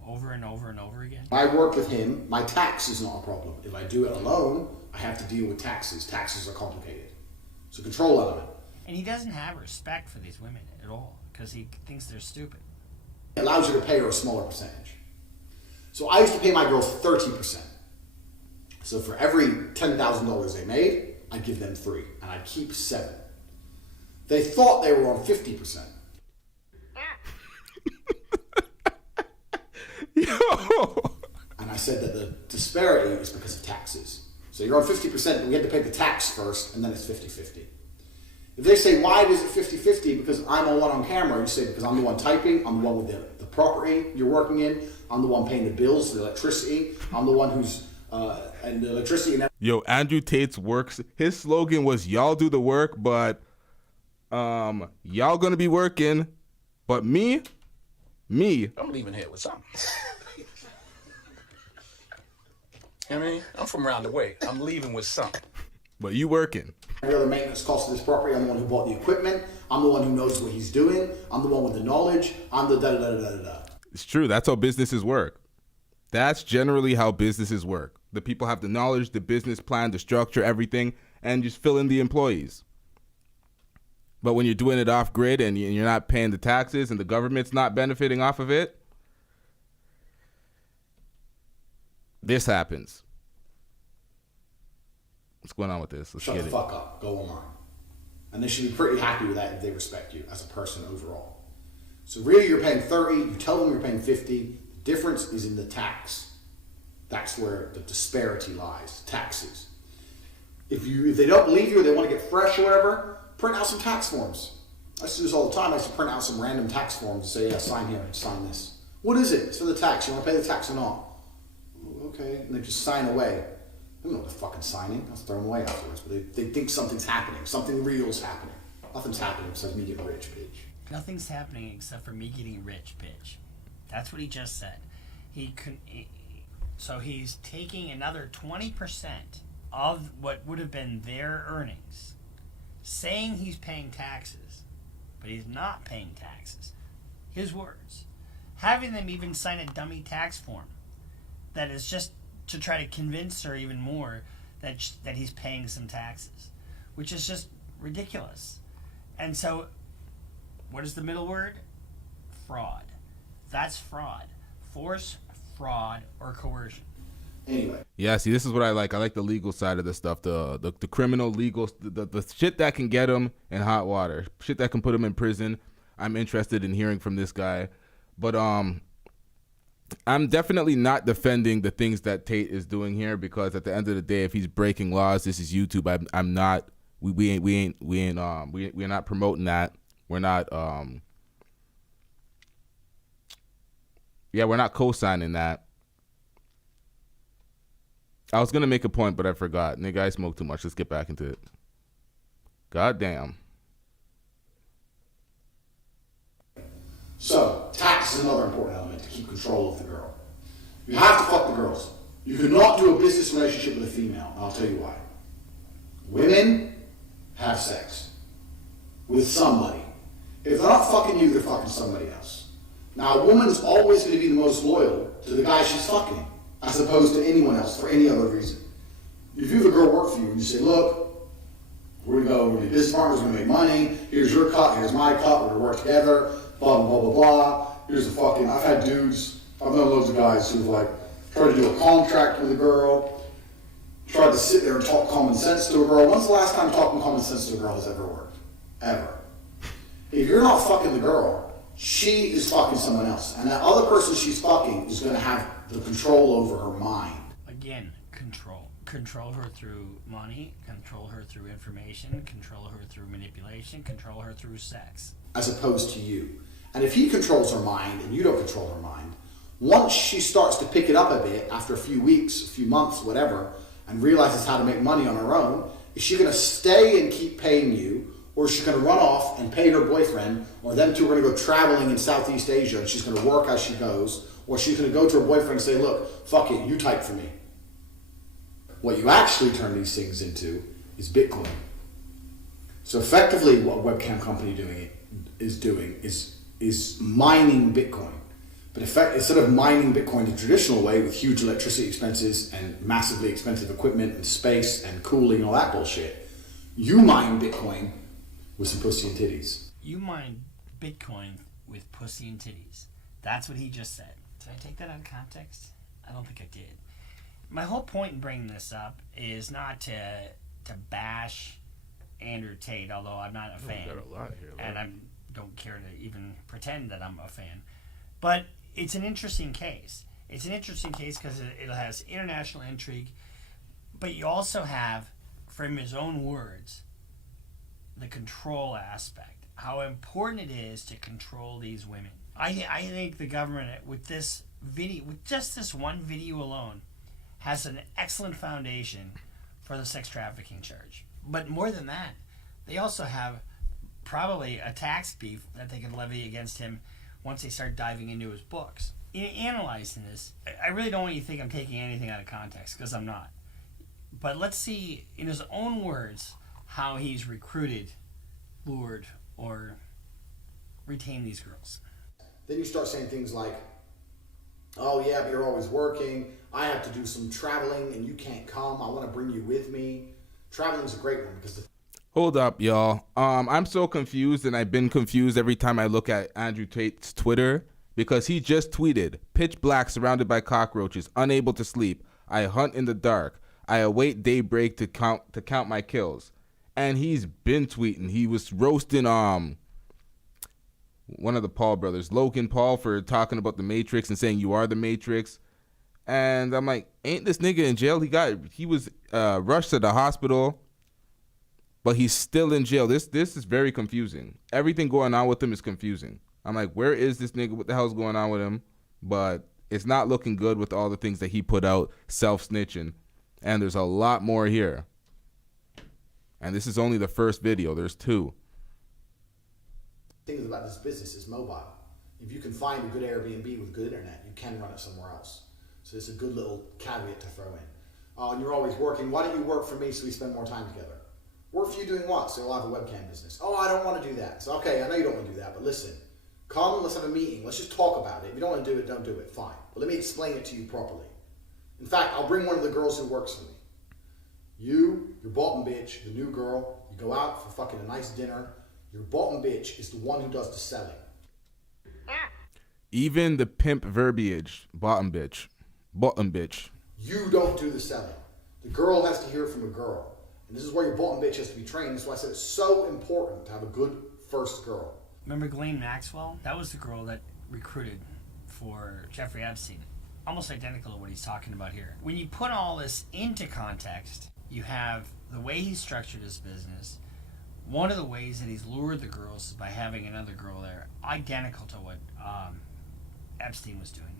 over and over and over again? When I work with him, my tax is not a problem. If I do it alone, I have to deal with taxes. Taxes are complicated. It's a control element. And he doesn't have respect for these women at all because he thinks they're stupid. It allows you to pay her a smaller percentage. So I used to pay my girls 30%. So for every $10,000 they made, I'd give them 3, and I'd keep 7. They thought they were on 50%. And I said that the disparity is because of taxes. So you're on 50%, and we had to pay the tax first, and then it's 50-50. If they say, why is it 50-50? Because I'm the one on camera. You say, because I'm the one typing, I'm the one with the property you're working in, I'm the one paying the bills, the electricity, I'm the one who's, and the electricity and everything. Yo, Andrew Tate's works, his slogan was, y'all do the work, but y'all gonna be working, but me, I'm leaving here with something. I mean, I'm from around the way. I'm leaving with something. but you working. Every other maintenance cost of this property, I'm the one who bought the equipment, I'm the one who knows what he's doing, I'm the one with the knowledge, I'm the da-da-da-da-da-da. It's true. That's how businesses work. That's generally how businesses work. The people have the knowledge, the business plan, the structure, everything, and just fill in the employees. But when you're doing it off grid and you're not paying the taxes and the government's not benefiting off of it, this happens. What's going on with this? Let's Shut get the it. fuck up. Go online. And they should be pretty happy with that if they respect you as a person overall. So really you're paying 30, you tell them you're paying 50. The difference is in the tax. That's where the disparity lies, taxes. If they don't believe you or they want to get fresh or whatever, print out some tax forms. I used to do this all the time. I used to print out some random tax forms and say, yeah, sign here, sign this. What is it? It's for the tax. You want to pay the tax or not? Okay. And they just sign away. They don't know what they're fucking signing. I'll throw them away afterwards. But they think something's happening. Something real's happening. Nothing's happening besides me getting rich, bitch. Nothing's happening except for me getting rich, bitch. That's what he just said. So he's taking another 20% of what would have been their earnings, saying he's paying taxes, but he's not paying taxes. His words. Having them even sign a dummy tax form that is just to try to convince her even more that he's paying some taxes, which is just ridiculous. And so, what is the middle word? Fraud. That's fraud. Force, fraud, or coercion. Anyway. Yeah, see, this is what I like. I like the legal side of the stuff, the criminal legal, the shit that can get him in hot water, shit that can put him in prison. I'm interested in hearing from this guy, but I'm definitely not defending the things that Tate is doing here, because at the end of the day, if he's breaking laws, this is YouTube. I'm not. We're not promoting that. We're not. We're not co-signing that. I was gonna make a point, but I forgot. Nigga, I smoked too much. Let's get back into it. God damn. So, tax is another important element to keep control of the girl. You have to fuck the girls. You cannot do a business relationship with a female, and I'll tell you why. Women have sex with somebody. If they're not fucking you, they're fucking somebody else. Now, a woman is always going to be the most loyal to the guy she's fucking, as opposed to anyone else for any other reason. If you have a girl work for you and you say, look, we're going to go, we're going to be business partners, we're going to make money, here's your cut, here's my cut, we're going to work together, blah, blah, blah, blah, blah. Here's the fucking, I've had dudes, I've known loads of guys who've like tried to do a contract with a girl, tried to sit there and talk common sense to a girl. When's the last time talking common sense to a girl has ever worked? Ever. If you're not fucking the girl, she is fucking someone else. And that other person she's fucking is going to have the control over her mind. Again, control. Control her through money, control her through information, control her through manipulation, control her through sex. As opposed to you. And if he controls her mind and you don't control her mind, once she starts to pick it up a bit, after a few weeks, a few months, whatever, and realizes how to make money on her own, is she going to stay and keep paying you, or is she going to run off and pay her boyfriend, or them two are going to go traveling in Southeast Asia and she's going to work as she goes, or she's going to go to her boyfriend and say, look, fuck it, you type for me. What you actually turn these things into is Bitcoin. So effectively what a webcam company is doing is mining Bitcoin. But instead of mining Bitcoin the traditional way with huge electricity expenses and massively expensive equipment and space and cooling and all that bullshit, you mine Bitcoin with some pussy and titties. You mine Bitcoin with pussy and titties. That's what he just said. Did I take that out of context? I don't think I did. My whole point in bringing this up is not to bash Andrew Tate, although I'm not a fan. Got a lot here, and I don't care to even pretend that I'm a fan. But it's an interesting case. It's an interesting case because it has international intrigue, but you also have, from his own words, the control aspect. How important it is to control these women. I think the government, with this video, with just this one video alone, has an excellent foundation for the sex trafficking charge. But more than that, they also have probably a tax beef that they can levy against him once they start diving into his books. In analyzing this, I really don't want you to think I'm taking anything out of context, because I'm not. But let's see, in his own words, how he's recruited, lured, or retained these girls. Then you start saying things like, oh yeah, but you're always working. I have to do some traveling and you can't come. I want to bring you with me. Traveling is a great one because Hold up, y'all. I'm so confused, and I've been confused every time I look at Andrew Tate's Twitter, because he just tweeted, pitch black surrounded by cockroaches, unable to sleep. I hunt in the dark. I await daybreak to count my kills. And he's been tweeting. He was roasting one of the Paul brothers, Logan Paul, for talking about the Matrix and saying you are the Matrix. And I'm like, ain't this nigga in jail? He was rushed to the hospital, but he's still in jail. This is very confusing. Everything going on with him is confusing. I'm like, where is this nigga? What the hell's going on with him? But it's not looking good with all the things that he put out, self-snitching. And there's a lot more here. And this is only the first video. There's two. Things about this business is mobile. If you can find a good Airbnb with good internet, you can run it somewhere else. So it's a good little caveat to throw in. Oh, and you're always working. Why don't you work for me so we spend more time together? Work for you doing what? So you'll have a webcam business. Oh, I don't want to do that. So okay, I know you don't want to do that, but listen. Come, let's have a meeting. Let's just talk about it. If you don't want to do it, don't do it. Fine. But let me explain it to you properly. In fact, I'll bring one of the girls who works for me. You, your bottom bitch, the new girl, you go out for fucking a nice dinner. Your bottom bitch is the one who does the selling. Even the pimp verbiage, bottom bitch. You don't do the selling. The girl has to hear it from a girl. And this is where your bottom bitch has to be trained. That's why I said it's so important to have a good first girl. Remember Ghislaine Maxwell? That was the girl that recruited for Jeffrey Epstein. Almost identical to what he's talking about here. When you put all this into context, you have the way he structured his business. One of the ways that he's lured the girls is by having another girl there, identical to what Epstein was doing.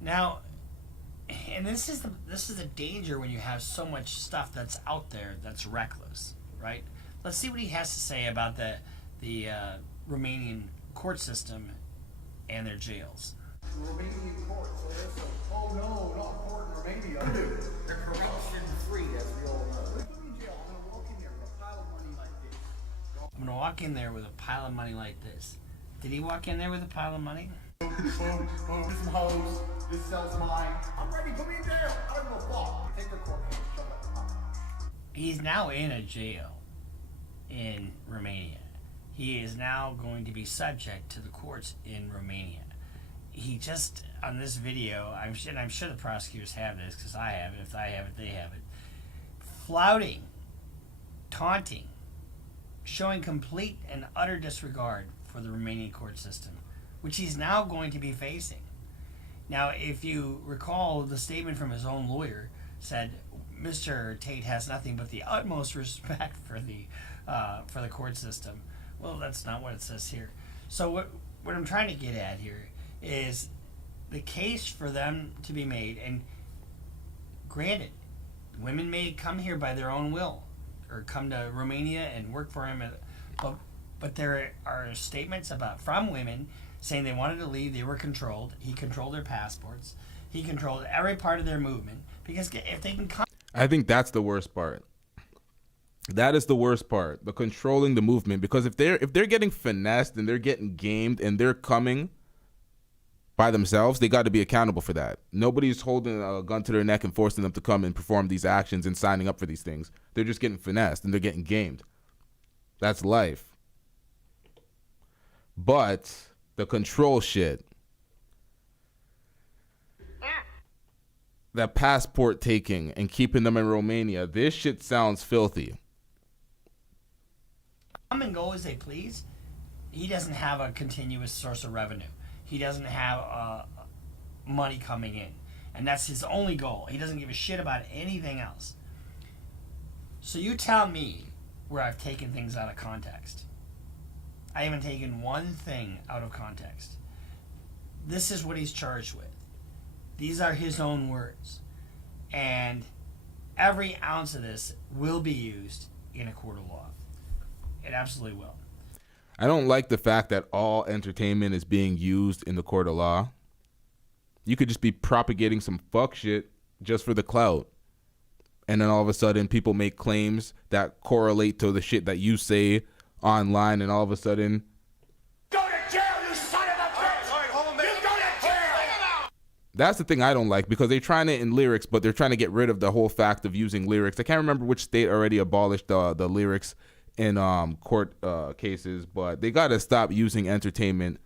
Now, and this is the danger when you have so much stuff that's out there that's reckless, right? Let's see what he has to say about the Romanian court system and their jails. Romanian courts. Oh no, not court in Romania. They're corruption-free, as we all know. Put me in jail. I'm gonna walk in there with a pile of money like this. I'm gonna walk in there with a pile of money like this. Did he walk in there with a pile of money? Boom, this some hoes. This sells mine. I'm ready. Put me in jail. I don't give a fuck. Take the court case. Shut up. He's now in a jail in Romania. He is now going to be subject to the courts in Romania. He just, on this video, I'm sure the prosecutors have this, because I have it. If I have it, they have it. Flouting, taunting, showing complete and utter disregard for the Romanian court system, which he's now going to be facing. Now, if you recall, the statement from his own lawyer said, Mr. Tate has nothing but the utmost respect for the court system. Well, that's not what it says here. So what I'm trying to get at here is the case for them to be made, and granted, Women may come here by their own will, or come to Romania and work for him, but there are statements from women saying they wanted to leave. They were controlled. He controlled their passports. He controlled every part of their movement, because if they can come, I think that's the worst part. That is the worst part, the controlling the movement. Because if they're getting finessed and they're getting gamed and they're coming by themselves, they got to be accountable for that. Nobody's holding a gun to their neck and forcing them to come and perform these actions and signing up for these things. They're just getting finessed and they're getting gamed. That's life. But the control shit, that passport taking and keeping them in Romania, this shit sounds filthy. come and go as they please, he doesn't have a continuous source of revenue. He doesn't have money coming in. And that's his only goal. He doesn't give a shit about anything else. So you tell me where I've taken things out of context. I haven't taken one thing out of context. This is what he's charged with. These are his own words. And every ounce of this will be used in a court of law. It absolutely will. I don't like the fact that all entertainment is being used in the court of law. You could just be propagating some fuck shit just for the clout. And then all of a sudden people make claims that correlate to the shit that you say online, and all of a sudden, Go to jail, you son of a bitch! All right, hold on, man. You go to jail! that's the thing I don't like, because they're trying it in lyrics, but they're trying to get rid of the whole fact of using lyrics. I can't remember which state already abolished the lyrics in court cases, but they got to stop using entertainment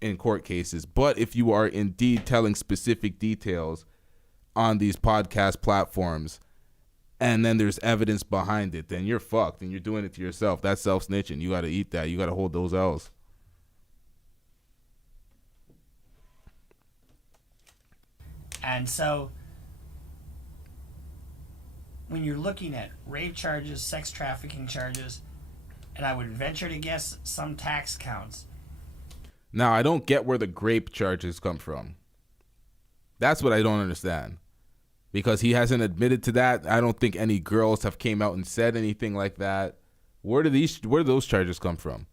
in court cases. But if you are indeed telling specific details on these podcast platforms, and then there's evidence behind it, then you're fucked, and you're doing it to yourself. That's self-snitching. You got to eat that. You got to hold those L's. And so when you're looking at rape charges, sex trafficking charges, and I would venture to guess some tax counts. Now, I don't get where the grape charges come from. That's what I don't understand. Because he hasn't admitted to that. I don't think any girls have came out and said anything like that. Where do those charges come from?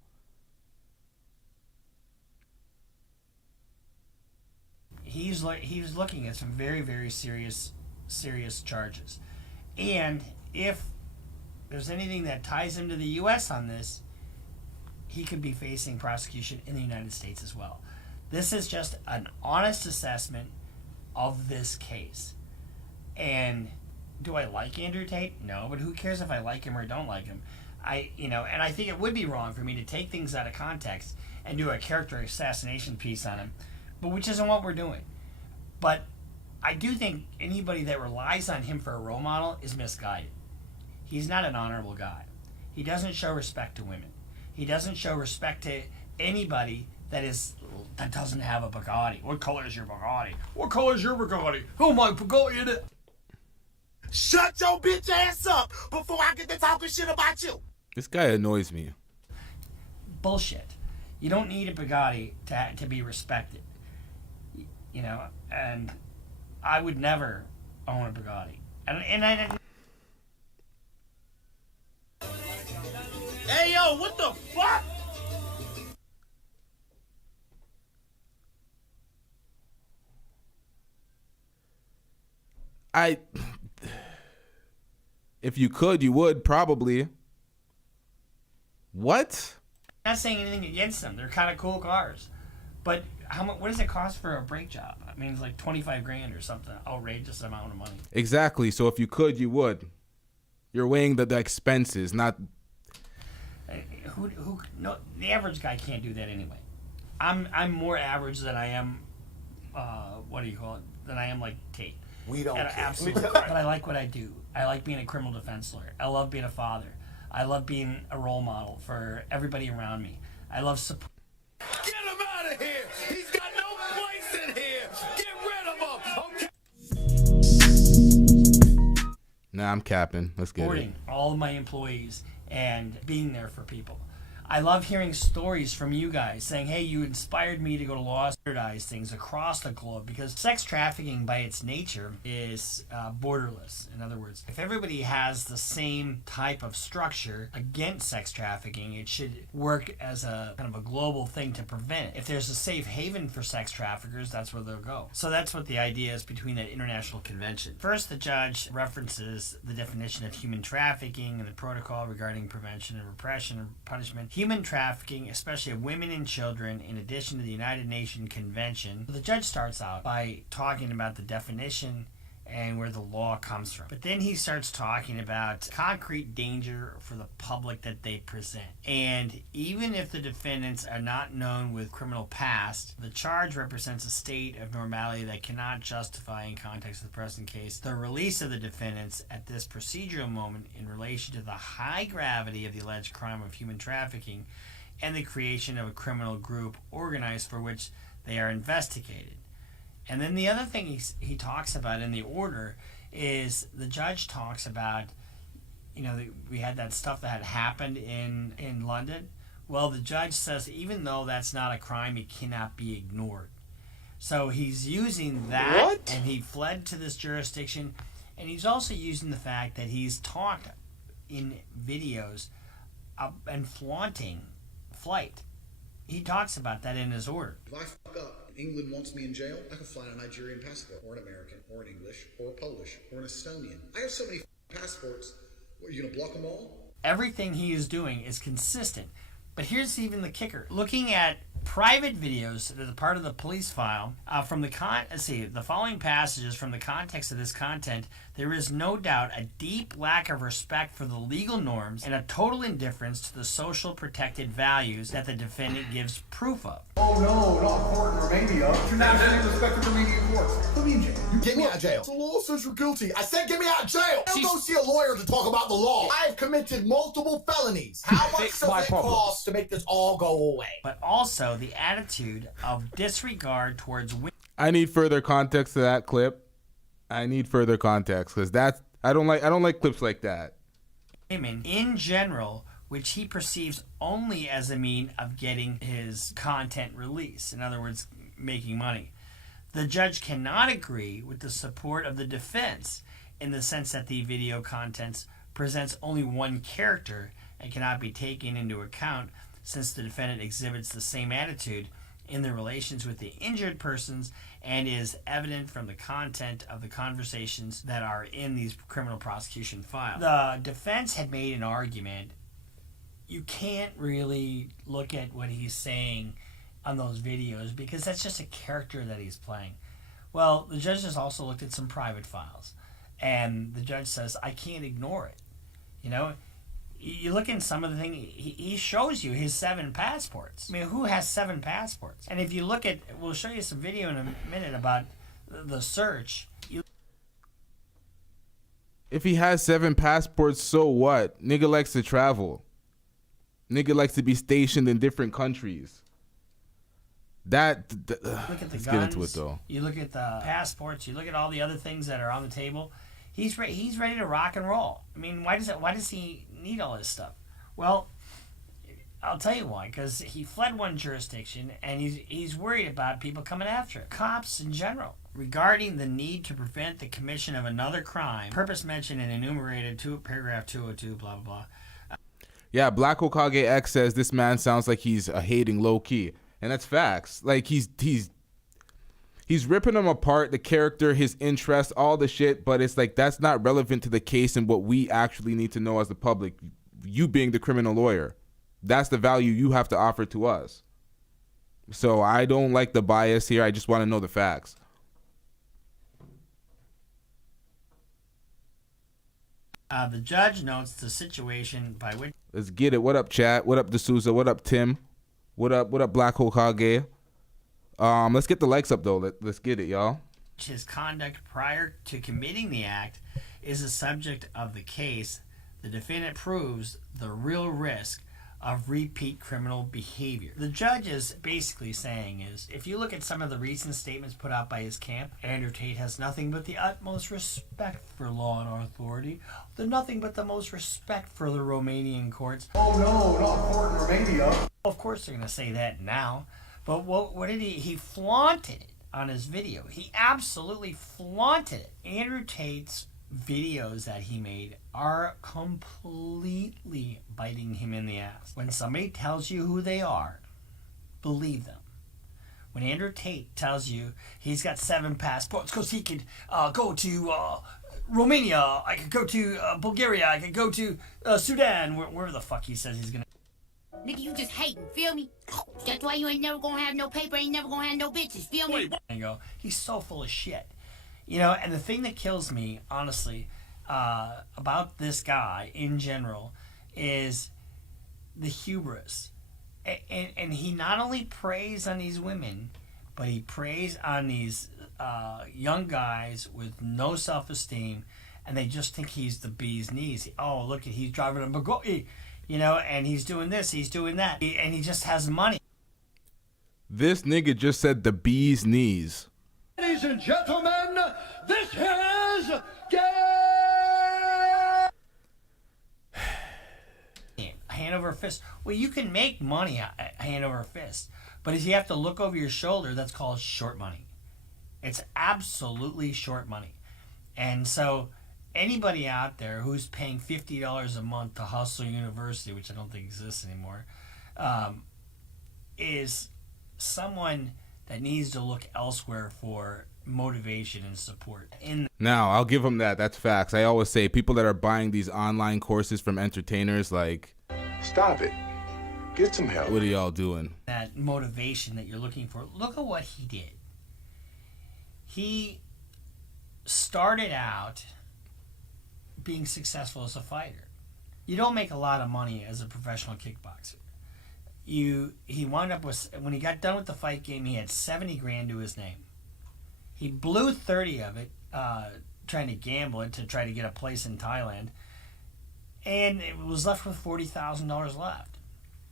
He was looking at some very, very serious charges. And if there's anything that ties him to the U.S. on this, he could be facing prosecution in the United States as well. This is just an honest assessment of this case. And do I like Andrew Tate? No, but who cares if I like him or don't like him? And I think it would be wrong for me to take things out of context and do a character assassination piece on him, but which isn't what we're doing. But I do think anybody that relies on him for a role model is misguided. He's not an honorable guy. He doesn't show respect to women. He doesn't show respect to anybody that doesn't have a Bugatti. What color is your Bugatti? What color is your Bugatti? Oh, my Bugatti in it. Shut your bitch ass up before I get to talking shit about you. This guy annoys me. Bullshit. You don't need a Bugatti to be respected. And I would never own a Bugatti. And I Hey, yo, what the fuck? If you could, you would probably. What? I'm not saying anything against them. They're kind of cool cars. But how much? What does it cost for a brake job? I mean, it's like $25,000 or something. Outrageous amount of money. Exactly. So if you could, you would. You're weighing the expenses, not. No, the average guy can't do that anyway. I'm more average than I am. Than I am like Tate. We don't care. Absolutely. But I like what I do. I like being a criminal defense lawyer. I love being a father. I love being a role model for everybody around me. I love support. Get him out of here! He's got no place in here! Get rid of him! Okay? Nah, I'm capping. Let's get it. Supporting all of my employees and being there for people. I love hearing stories from you guys saying, hey, you inspired me to go to law, standardize things across the globe, because sex trafficking by its nature is borderless. In other words, if everybody has the same type of structure against sex trafficking, it should work as a kind of a global thing to prevent it. If there's a safe haven for sex traffickers, that's where they'll go. So that's what the idea is between that international convention. First, the judge references the definition of human trafficking and the protocol regarding prevention and repression and punishment. Human trafficking, especially of women and children, in addition to the United Nations Convention. The judge starts out by talking about the definition and where the law comes from. But then he starts talking about concrete danger for the public that they present. And even if the defendants are not known with criminal past, the charge represents a state of normality that cannot justify, in context of the present case, the release of the defendants at this procedural moment in relation to the high gravity of the alleged crime of human trafficking and the creation of a criminal group organized for which they are investigated. And then the other thing he talks about in the order is the judge talks about, we had that stuff that had happened in London. Well, the judge says even though that's not a crime, it cannot be ignored. So he's using that, and he fled to this jurisdiction, and he's also using the fact that he's talked in videos and flaunting flight. He talks about that in his order. If I fuck up, England wants me in jail, I can fly on a Nigerian passport, or an American, or an English, or a Polish, or an Estonian. I have so many passports. What, are you gonna block them all? Everything he is doing is consistent. But here's even the kicker. Looking at private videos that are part of the police file, from the the following passages from the context of this content, there is no doubt a deep lack of respect for the legal norms and a total indifference to the social protected values that the defendant gives proof of. Oh no, not a court in Romania. You're not having respect for Romanian courts. Put me in jail. You get me out of jail. The law says you're guilty. I said get me out of jail. Don't go see a lawyer to talk about the law. I've committed multiple felonies. How much does it cost to make this all go away? But also the attitude of disregard towards women. I need further context to that clip. I need further context because I don't like clips like that. Women in general, which he perceives only as a mean of getting his content released. In other words, making money. The judge cannot agree with the support of the defense in the sense that the video contents presents only one character and cannot be taken into account since the defendant exhibits the same attitude in the relations with the injured persons and is evident from the content of the conversations that are in these criminal prosecution files. The defense had made an argument. You can't really look at what he's saying on those videos because that's just a character that he's playing. Well, the judge has also looked at some private files, and the judge says, I can't ignore it. You look in some of the things, he shows you his 7 passports. I mean, who has 7 passports? And if you look at, we'll show you some video in a minute about the search. If he has 7 passports, so what? Nigga likes to travel. Nigga likes to be stationed in different countries. Look at the let's guns, get into it though. You look at the passports. You look at all the other things that are on the table. He's ready to rock and roll. I mean, why does he need all this stuff? Well, I'll tell you why. Because he fled one jurisdiction, and he's worried about people coming after him. Cops in general. Regarding the need to prevent the commission of another crime, purpose mentioned in enumerated paragraph 202, blah, blah, blah. Yeah, Black Hokage X says this man sounds like he's hating low key. And that's facts. Like, he's ripping him apart, the character, his interest, all the shit, but it's like that's not relevant to the case and what we actually need to know as the public. You being the criminal lawyer, that's the value you have to offer to us. So I don't like the bias here. I just want to know the facts. The judge notes the situation by which... Let's get it. What up, chat? What up, D'Souza? What up, Tim? What up, Black Hokage? Let's get the likes up though. Let's get it, y'all. His conduct prior to committing the act is the subject of the case. The defendant proves the real risk of repeat criminal behavior. The judge is basically saying is, if you look at some of the recent statements put out by his camp, Andrew Tate has nothing but the utmost respect for law and authority, nothing but the most respect for the Romanian courts. Oh no, not court in Romania. Of course they're going to say that now, but what did he flaunted it on his video. He absolutely flaunted it. Andrew Tate's videos that he made are completely biting him in the ass. When somebody tells you who they are, believe them. When Andrew Tate tells you he's got 7 passports because he could go to Romania, I could go to Bulgaria, I could go to Sudan, wherever the fuck he says he's gonna. Nigga, you just hating, feel me? That's why you ain't never gonna have no paper, ain't never gonna have no bitches, feel me? And go, he's so full of shit. You know, and the thing that kills me, honestly, about this guy in general is the hubris. And he not only preys on these women, but he preys on these young guys with no self-esteem, and they just think he's the bee's knees. Oh, look, he's driving a Bugatti, you know, and he's doing this, he's doing that, and he just has money. This nigga just said the bee's knees. Ladies and gentlemen, this is hand over fist. Well, you can make money hand over fist, but if you have to look over your shoulder, that's called short money. It's absolutely short money. And so anybody out there who's paying $50 a month to Hustle University, which I don't think exists anymore, is someone that needs to look elsewhere for motivation and support. Now, I'll give them that. That's facts. I always say people that are buying these online courses from entertainers, like, stop it. Get some help. What are y'all doing? That motivation that you're looking for. Look at what he did. He started out being successful as a fighter. You don't make a lot of money as a professional kickboxer. He wound up with, when he got done with the fight game, he had 70 grand to his name. He blew 30 of it trying to gamble it to try to get a place in Thailand, and it was left with $40,000 left.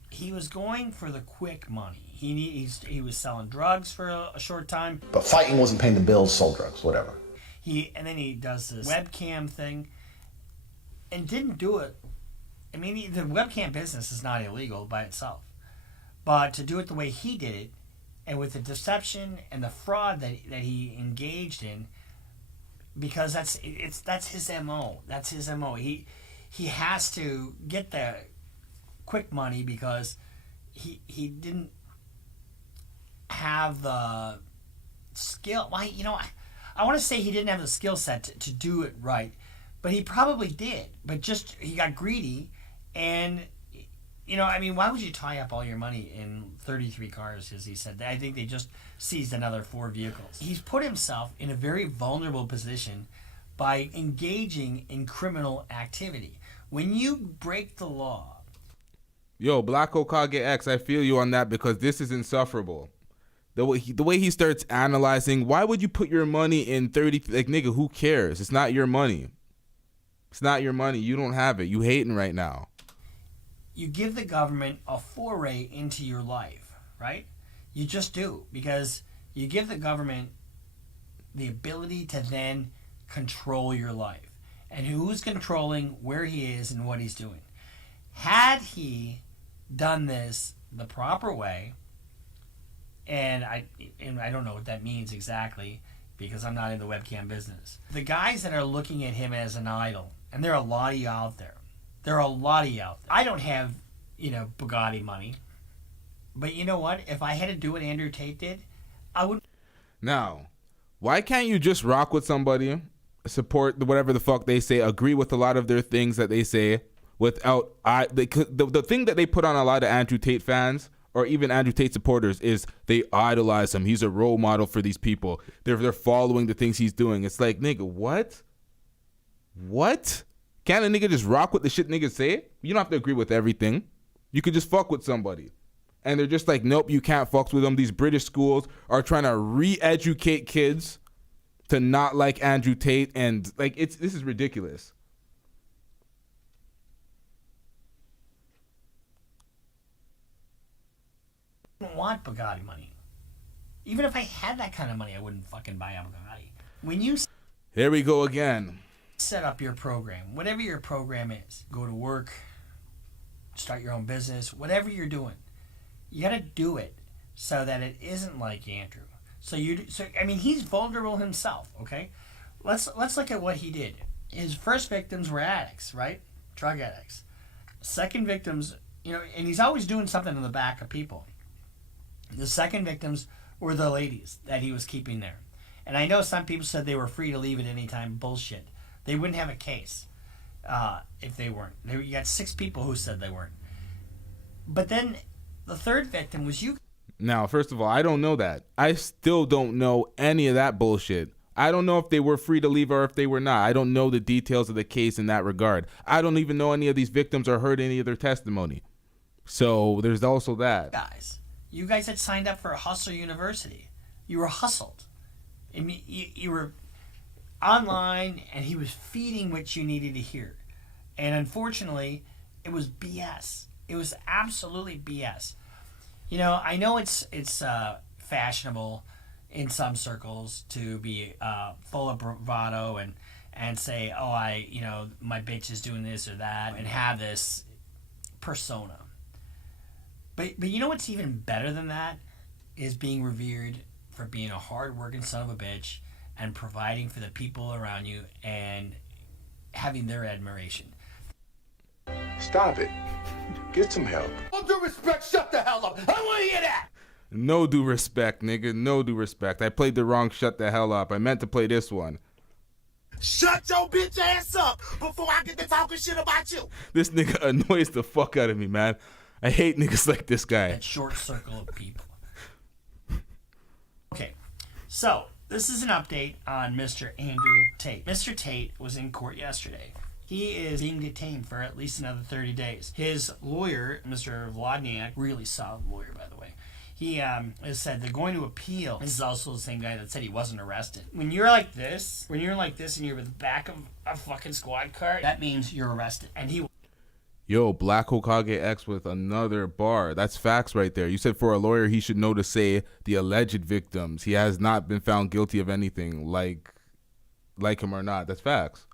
He was going for the quick money. He was selling drugs for a short time. But fighting wasn't paying the bills, sold drugs, whatever. And then he does this webcam thing and didn't do it. I mean, the webcam business is not illegal by itself. But to do it the way he did it, and with the deception and the fraud that he engaged in, because that's his MO. That's his MO. He has to get the quick money because he didn't have the skill. Why, you know, I want to say he didn't have the skill set to do it right, but he probably did. But just he got greedy, and you know, I mean, why would you tie up all your money in 33 cars, as he said? I think they just seized another 4 vehicles. He's put himself in a very vulnerable position by engaging in criminal activity. When you break the law. Yo, Black Okage X, I feel you on that because this is insufferable. The way he starts analyzing, why would you put your money in 30, like, nigga, who cares? It's not your money. It's not your money. You don't have it. You hating right now. You give the government a foray into your life, right? You just do, because you give the government the ability to then control your life. And who's controlling where he is and what he's doing. Had he done this the proper way, and I don't know what that means exactly because I'm not in the webcam business. The guys that are looking at him as an idol, and there are a lot of you out there. There are a lot of you out there. I don't have, you know, Bugatti money. But you know what? If I had to do what Andrew Tate did, I would. Now, why can't you just rock with somebody, support whatever the fuck they say, agree with a lot of their things that they say, without the thing that they put on a lot of Andrew Tate fans or even Andrew Tate supporters is they idolize him. He's a role model for these people. They're following the things he's doing. It's like, nigga, what? What? Can't a nigga just rock with the shit niggas say? You don't have to agree with everything. You could just fuck with somebody. And they're just like, nope, you can't fuck with them. These British schools are trying to re-educate kids to not like Andrew Tate. And like, this is ridiculous. want Bugatti money. Even if I had that kind of money, I wouldn't fucking buy a Bugatti. When you Here we go again. set up your program, whatever your program is, go to work, start your own business, whatever you're doing, you got to do it so that it isn't like Andrew. So I mean, he's vulnerable himself. Okay, let's look at what he did. His first victims were addicts, right? Drug addicts. Second victims, and he's always doing something in the back of people. The second victims were the ladies that he was keeping there. And I know some people said they were free to leave at any time. Bullshit. They wouldn't have a case if they weren't. You got 6 people who said they weren't. But then the third victim was you. Now, first of all, I don't know that. I still don't know any of that bullshit. I don't know if they were free to leave or if they were not. I don't know the details of the case in that regard. I don't even know any of these victims or heard any of their testimony. So there's also that. Guys, you guys had signed up for a Hustle University. You were hustled. I mean, you were online, and he was feeding what you needed to hear. And unfortunately, it was BS. It was absolutely BS. I know it's fashionable in some circles to be full of bravado and say, oh, my bitch is doing this or that, and have this persona. But you know what's even better than that is being revered for being a hard-working son of a bitch and providing for the people around you and having their admiration. Stop it. Get some help. All due respect, shut the hell up. I don't want to hear that. No due respect, nigga. No due respect. I played the wrong shut the hell up. I meant to play this one. Shut your bitch ass up before I get to talking shit about you. This nigga annoys the fuck out of me, man. I hate niggas like this guy. That short circle of people. Okay, so this is an update on Mr. Andrew Tate. Mr. Tate was in court yesterday. He is being detained for at least another 30 days. His lawyer, Mr. Vladniak, really solid lawyer, by the way, he has said they're going to appeal. This is also the same guy that said he wasn't arrested. When you're like this and you're with the back of a fucking squad car, that means you're arrested. And he... Yo, Black Hokage X with another bar. That's facts right there. You said for a lawyer, he should know to say the alleged victims. He has not been found guilty of anything, like him or not. That's facts.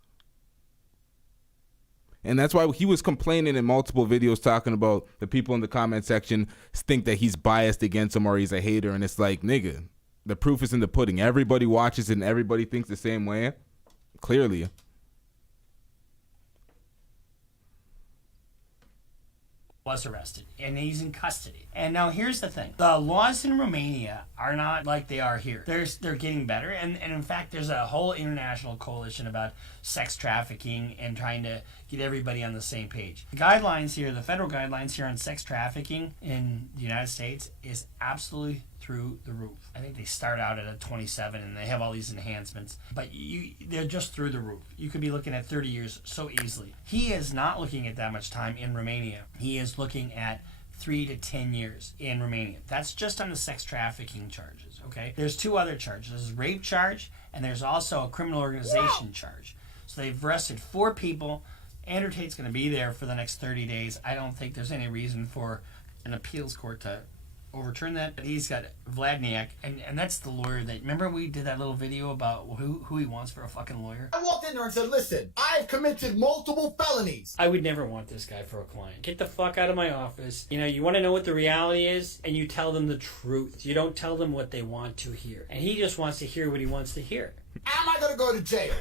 And that's why he was complaining in multiple videos talking about the people in the comment section think that he's biased against him or he's a hater. And it's like, nigga, the proof is in the pudding. Everybody watches it and everybody thinks the same way. Clearly. Was arrested and he's in custody. And now here's the thing. The laws in Romania are not like they are here. They're getting better, and in fact there's a whole international coalition about sex trafficking and trying to get everybody on the same page. The guidelines here, the federal guidelines here on sex trafficking in the United States is absolutely through the roof. I think they start out at a 27 and they have all these enhancements, but they're just through the roof. You could be looking at 30 years so easily. He is not looking at that much time in Romania. He is looking at 3 to 10 years in Romania. That's just on the sex trafficking charges, okay? There's 2 other charges. There's a rape charge and there's also a criminal organization charge. So they've arrested 4 people. Andrew Tate's going to be there for the next 30 days. I don't think there's any reason for an appeals court to overturn that. He's got Vladniak, and that's the lawyer that... Remember we did that little video about who he wants for a fucking lawyer? I walked in there and said, listen, I've committed multiple felonies. I would never want this guy for a client. Get the fuck out of my office. You want to know what the reality is, and you tell them the truth. You don't tell them what they want to hear. And he just wants to hear what he wants to hear. Am I going to go to jail?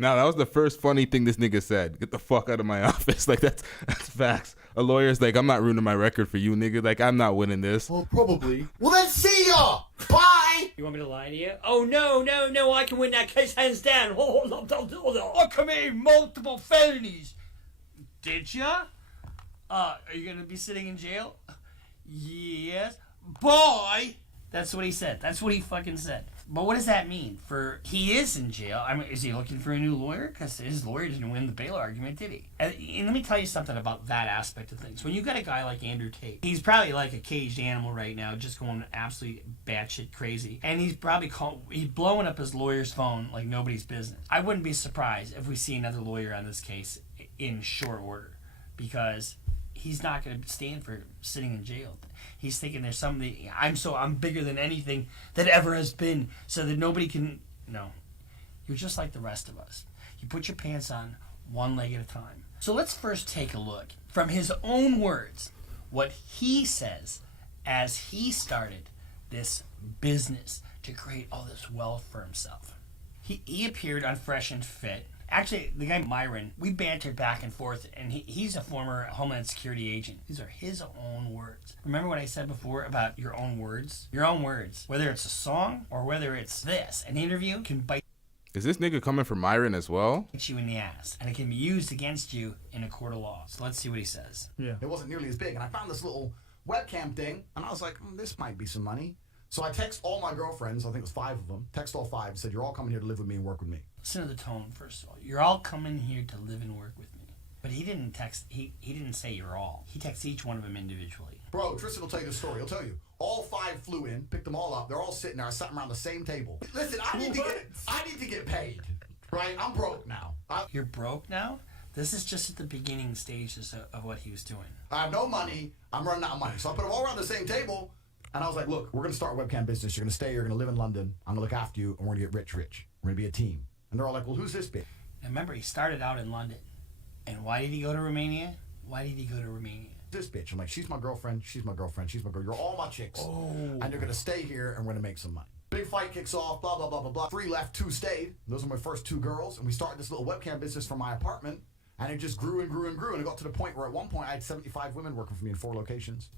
Now, that was the first funny thing this nigga said. Get the fuck out of my office. Like, that's facts. A lawyer's like, I'm not ruining my record for you, nigga. Like, I'm not winning this. Well, probably. Well, then see ya! Bye! You want me to lie to you? Oh, no, I can win that case hands down. I committed multiple felonies. Did ya? Are you going to be sitting in jail? Yes. Bye! That's what he said. That's what he fucking said. But what does that mean? He is in jail. I mean, is he looking for a new lawyer? Because his lawyer didn't win the bail argument, did he? And let me tell you something about that aspect of things. When you got a guy like Andrew Tate, he's probably like a caged animal right now, just going absolutely batshit crazy. And he's probably he's blowing up his lawyer's phone like nobody's business. I wouldn't be surprised if we see another lawyer on this case in short order, because he's not going to stand for sitting in jail. He's thinking there's something. I'm bigger than anything that ever has been, so that nobody can. No, you're just like the rest of us. You put your pants on one leg at a time. So let's first take a look from his own words, what he says as he started this business to create all this wealth for himself. He appeared on Fresh and Fit. Actually, the guy Myron, we bantered back and forth, and he's a former Homeland Security agent. These are his own words. Remember what I said before about your own words? Your own words. Whether it's a song or whether it's this, an interview can bite Is this nigga coming from Myron as well? you in the ass, and it can be used against you in a court of law. So let's see what he says. Yeah. It wasn't nearly as big, and I found this little webcam thing, and I was like, this might be some money. So I text all my girlfriends, I think it was 5 of them, text all 5, said, you're all coming here to live with me and work with me. Listen to the tone, first of all. You're all coming here to live and work with me. But he didn't text, he didn't say you're all. He texts each one of them individually. Bro, Tristan will tell you the story. He'll tell you. All 5 flew in, picked them all up. They're all sitting there, sitting around the same table. Listen, I need to get paid. Right? I'm broke now. You're broke now? This is just at the beginning stages of what he was doing. I have no money. I'm running out of money. So I put them all around the same table. And I was like, look, we're going to start a webcam business. You're going to stay. You're going to live in London. I'm going to look after you. And we're going to get rich. We're going to be a team. And they're all like, well, who's this bitch? And remember, he started out in London. And why did he go to Romania? Why did he go to Romania? This bitch. I'm like, she's my girlfriend. She's my girlfriend. She's my girl. You're all my chicks. Oh. And you're going to stay here and we're going to make some money. Big fight kicks off, blah, blah, blah, blah, blah. 3 left, 2 stayed. Those are my first 2 girls. And we started this little webcam business from my apartment. And it just grew and grew and grew. And it got to the point where at one point I had 75 women working for me in 4 locations.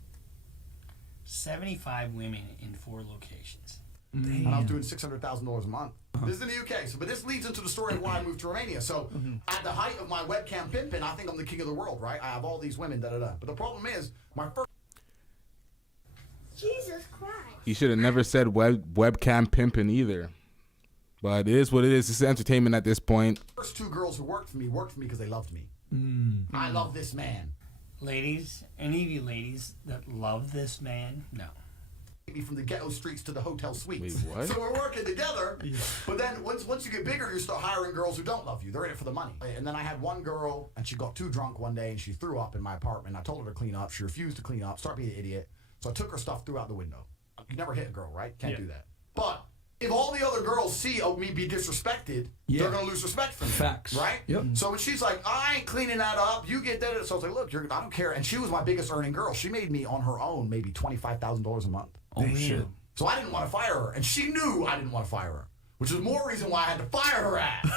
75 women in 4 locations. Damn. And I was doing $600,000 a month. This is in the UK. But this leads into the story of why I moved to Romania. So at the height of my webcam pimping, I think I'm the king of the world, right? I have all these women, da-da-da. But the problem is, my first... Jesus Christ. He should have never said webcam pimping either. But it is what it is. It's entertainment at this point. First 2 girls who worked for me because they loved me. I love this man. Ladies, any of you ladies that love this man? No. Me from the ghetto streets to the hotel suites. Wait, what? So we're working together. Yeah. But then once you get bigger, you start hiring girls who don't love you. They're in it for the money. And then I had one girl, and she got too drunk one day, and she threw up in my apartment. I told her to clean up. She refused to clean up. Started being an idiot. So I took her stuff, threw out the window. You never hit a girl, right? Can't do that. But if all the other girls see me be disrespected, they're going to lose respect for me. Facts. Right? Yep. So when she's like, I ain't cleaning that up, you get that. So I was like, look, I don't care. And she was my biggest earning girl. She made me on her own maybe $25,000 a month. Oh, shit. So I didn't want to fire her. And she knew I didn't want to fire her, which is more reason why I had to fire her ass.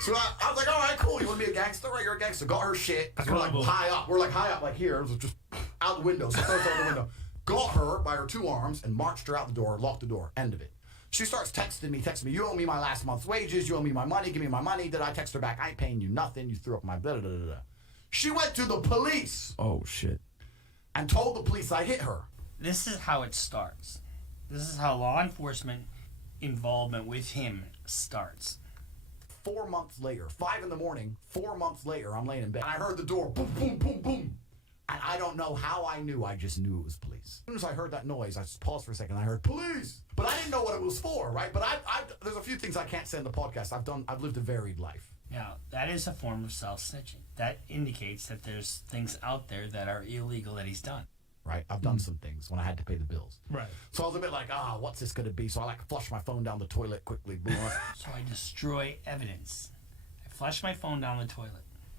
So I was like, all right, cool. You want to be a gangster? Right, you're a gangster. Got her shit. We're like high up. We're like high up, like here. It was just out the window. So I throws out the window. Got her by her 2 arms and marched her out the door, locked the door. End of it. She starts texting me, you owe me my last month's wages, you owe me my money, give me my money. Did I text her back? I ain't paying you nothing. You threw up my blah, blah, blah, blah. She went to the police. Oh, shit. And told the police I hit her. This is how it starts. This is how law enforcement involvement with him starts. 4 months later, 5 in the morning, 4 months later, I'm laying in bed. And I heard the door, boom, boom, boom, boom. And I don't know how I knew. I just knew it was police. As soon as I heard that noise, I just paused for a second. I heard police, but I didn't know what it was for, right? But there's a few things I can't say in the podcast. I've lived a varied life. Now, that is a form of self-snitching. That indicates that there's things out there that are illegal that he's done. Right? I've done some things when I had to pay the bills. Right. So I was a bit like, what's this going to be? So I flush my phone down the toilet quickly. Boom. So I destroy evidence. I flush my phone down the toilet.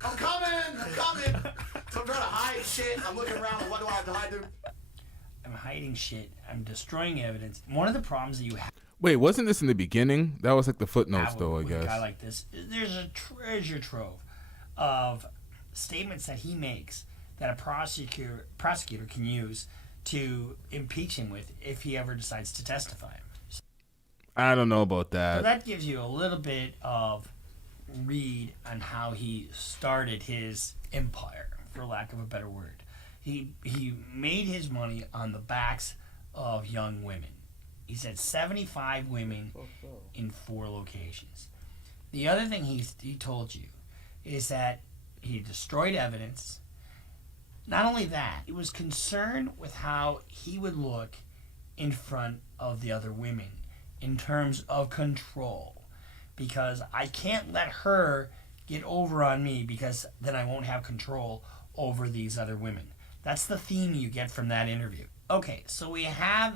I'm coming! So I'm trying to hide shit. I'm looking around. What do I have to hide, dude? I'm hiding shit. I'm destroying evidence. One of the problems that you have... Wait, wasn't this in the beginning? That was like the footnotes, though, I guess. A guy like this, there's a treasure trove of statements that he makes that a prosecutor can use to impeach him with if he ever decides to testify. I don't know about that. So that gives you a little bit of read on how he started his empire, for lack of a better word. He made his money on the backs of young women. He said 75 women in 4 locations. The other thing he told you is that he destroyed evidence. Not only that, he was concerned with how he would look in front of the other women in terms of control. Because I can't let her get over on me because then I won't have control over these other women. That's the theme you get from that interview. Okay, so we have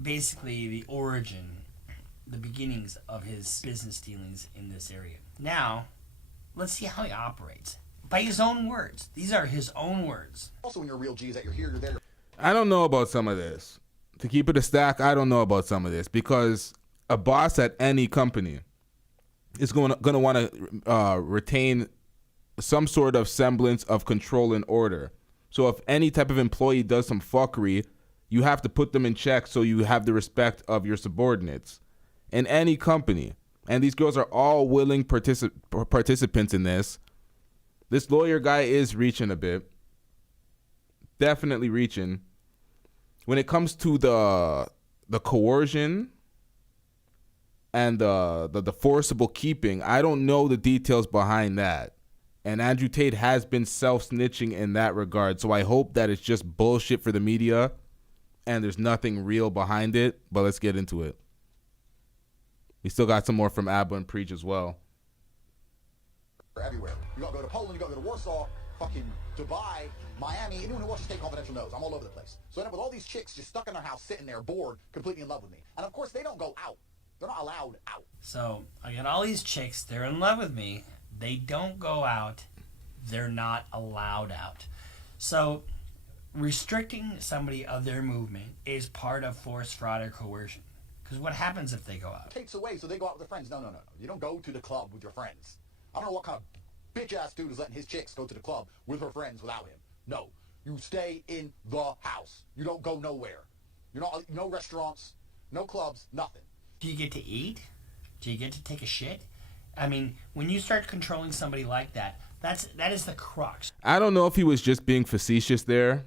basically the origin, the beginnings of his business dealings in this area. Now, let's see how he operates. By his own words. These are his own words. Also, when you're a real G, is that you're here, you're there. I don't know about some of this. To keep it a stack, I don't know about some of this because a boss at any company is going to want to retain some sort of semblance of control and order. So if any type of employee does some fuckery, you have to put them in check so you have the respect of your subordinates in any company. And these girls are all willing participants in this. This lawyer guy is reaching a bit. Definitely reaching. When it comes to the coercion and the forcible keeping, I don't know the details behind that. And Andrew Tate has been self-snitching in that regard. So I hope that it's just bullshit for the media and there's nothing real behind it. But let's get into it. We still got some more from Abba and Preach as well. Everywhere. You gotta go to Poland, you gotta go to Warsaw, fucking Dubai, Miami. Anyone who watches State Confidential knows I'm all over the place. So I end up with all these chicks just stuck in their house, sitting there, bored, completely in love with me. And of course, they don't go out. They're not allowed out. So I got all these chicks. They're in love with me. They don't go out. They're not allowed out. So restricting somebody of their movement is part of force, fraud, or coercion. Because what happens if they go out? Takes away, so they go out with their friends. No. You don't go to the club with your friends. I don't know what kind of bitch-ass dude is letting his chicks go to the club with her friends without him. No. You stay in the house. You don't go nowhere. You're not, no restaurants, no clubs, nothing. Do you get to eat? Do you get to take a shit? I mean, when you start controlling somebody like that, that is the crux. I don't know if he was just being facetious there.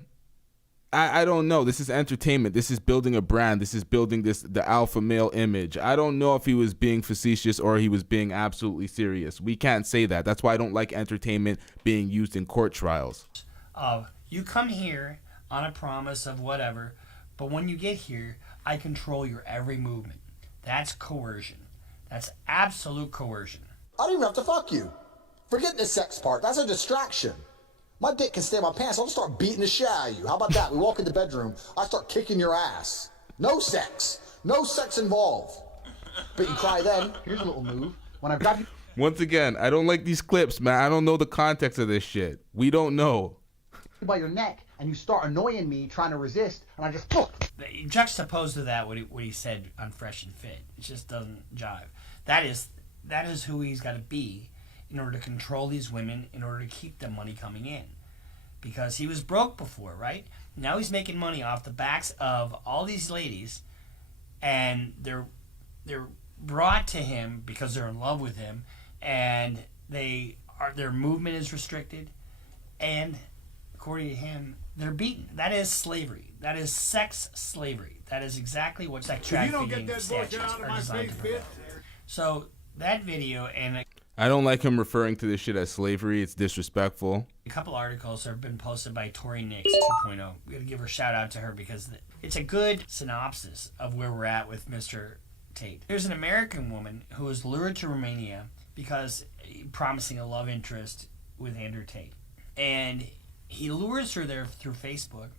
I don't know. This is entertainment. This is building a brand. This is building the alpha male image. I don't know if he was being facetious or he was being absolutely serious. We can't say that. That's why I don't like entertainment being used in court trials. You come here on a promise of whatever, but when you get here, I control your every movement. That's coercion. That's absolute coercion. I don't even have to fuck you. Forget the sex part. That's a distraction. My dick can stay in my pants. I'll just start beating the shit out of you. How about that? We walk in the bedroom. I start kicking your ass. No sex. No sex involved. But you cry then. Here's a little move. When I grab you. Once again, I don't like these clips, man. I don't know the context of this shit. We don't know. By your neck, and you start annoying me, trying to resist, and I just. Juxtaposed to that, what he said on Fresh and Fit, it just doesn't jive. That is who he's got to be in order to control these women, in order to keep the money coming in. Because he was broke before, right? Now he's making money off the backs of all these ladies, and they're brought to him because they're in love with him, and their movement is restricted, and according to him, they're beaten. That is slavery. That is sex slavery. That is exactly what sex trafficking statutes are designed to prevent. So that video and I don't like him referring to this shit as slavery. It's disrespectful. a couple articles have been posted by Tori Nix 2.0. We gotta give her a shout out to her because it's a good synopsis of where we're at with Mr. Tate. There's an American woman who was lured to Romania because promising a love interest with Andrew Tate. And he lures her there through Facebook.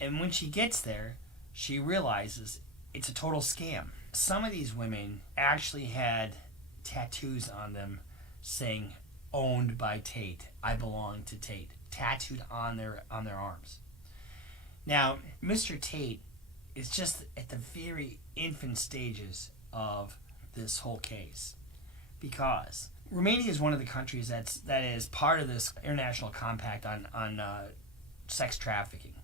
And when she gets there, she realizes it's a total scam. Some of these women actually had tattoos on them saying, "Owned by Tate. I belong to Tate," tattooed on their arms. Now, Mr. Tate is just at the very infant stages of this whole case, because Romania is one of the countries that is part of this international compact on sex trafficking,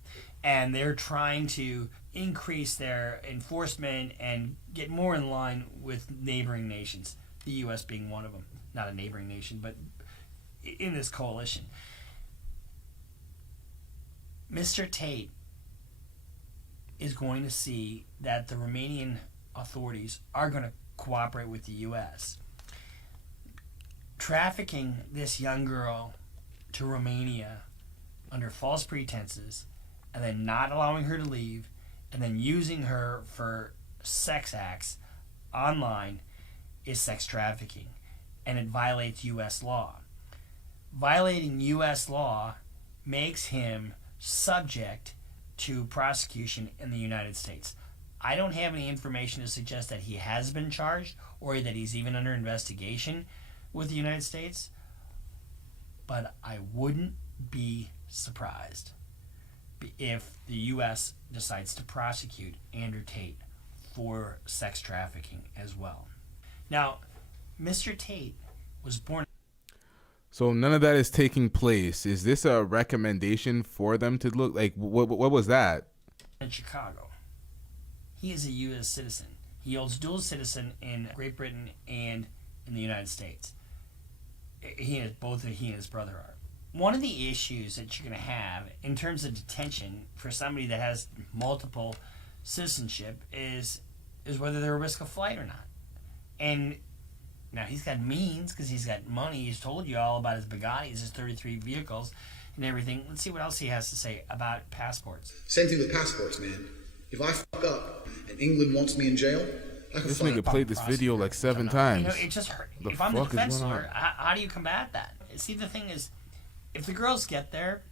and they're trying to increase their enforcement and get more in line with neighboring nations, the U.S. being one of them. Not a neighboring nation, but in this coalition. Mr. Tate is going to see that the Romanian authorities are going to cooperate with the U.S. Trafficking this young girl to Romania under false pretenses and then not allowing her to leave and then using her for sex acts online is sex trafficking. and it violates U.S. law. Violating U.S. law makes him subject to prosecution in the United States. I don't have any information to suggest that he has been charged or that he's even under investigation with the United States, but I wouldn't be surprised if the U.S. decides to prosecute Andrew Tate for sex trafficking as well. Now, Mr. Tate was born... So none of that is taking place. Is this a recommendation for them to look like? What was that? In Chicago. He is a U.S. citizen. He holds dual citizen in Great Britain and in the United States. He and his brother are. One of the issues that you're going to have in terms of detention for somebody that has multiple citizenship is whether they're a risk of flight or not. And now he's got means because he's got money. He's told you all about his Bugattis, his 33 vehicles and everything. Let's see what else he has to say about passports. Same thing with passports, man. If I fuck up and England wants me in jail, I can This fly. nigga played this video like 7 times. You know, it just hurt. The If I'm the fuck is defense going on? lawyer, how do you combat that? See, the thing is, if the girls get there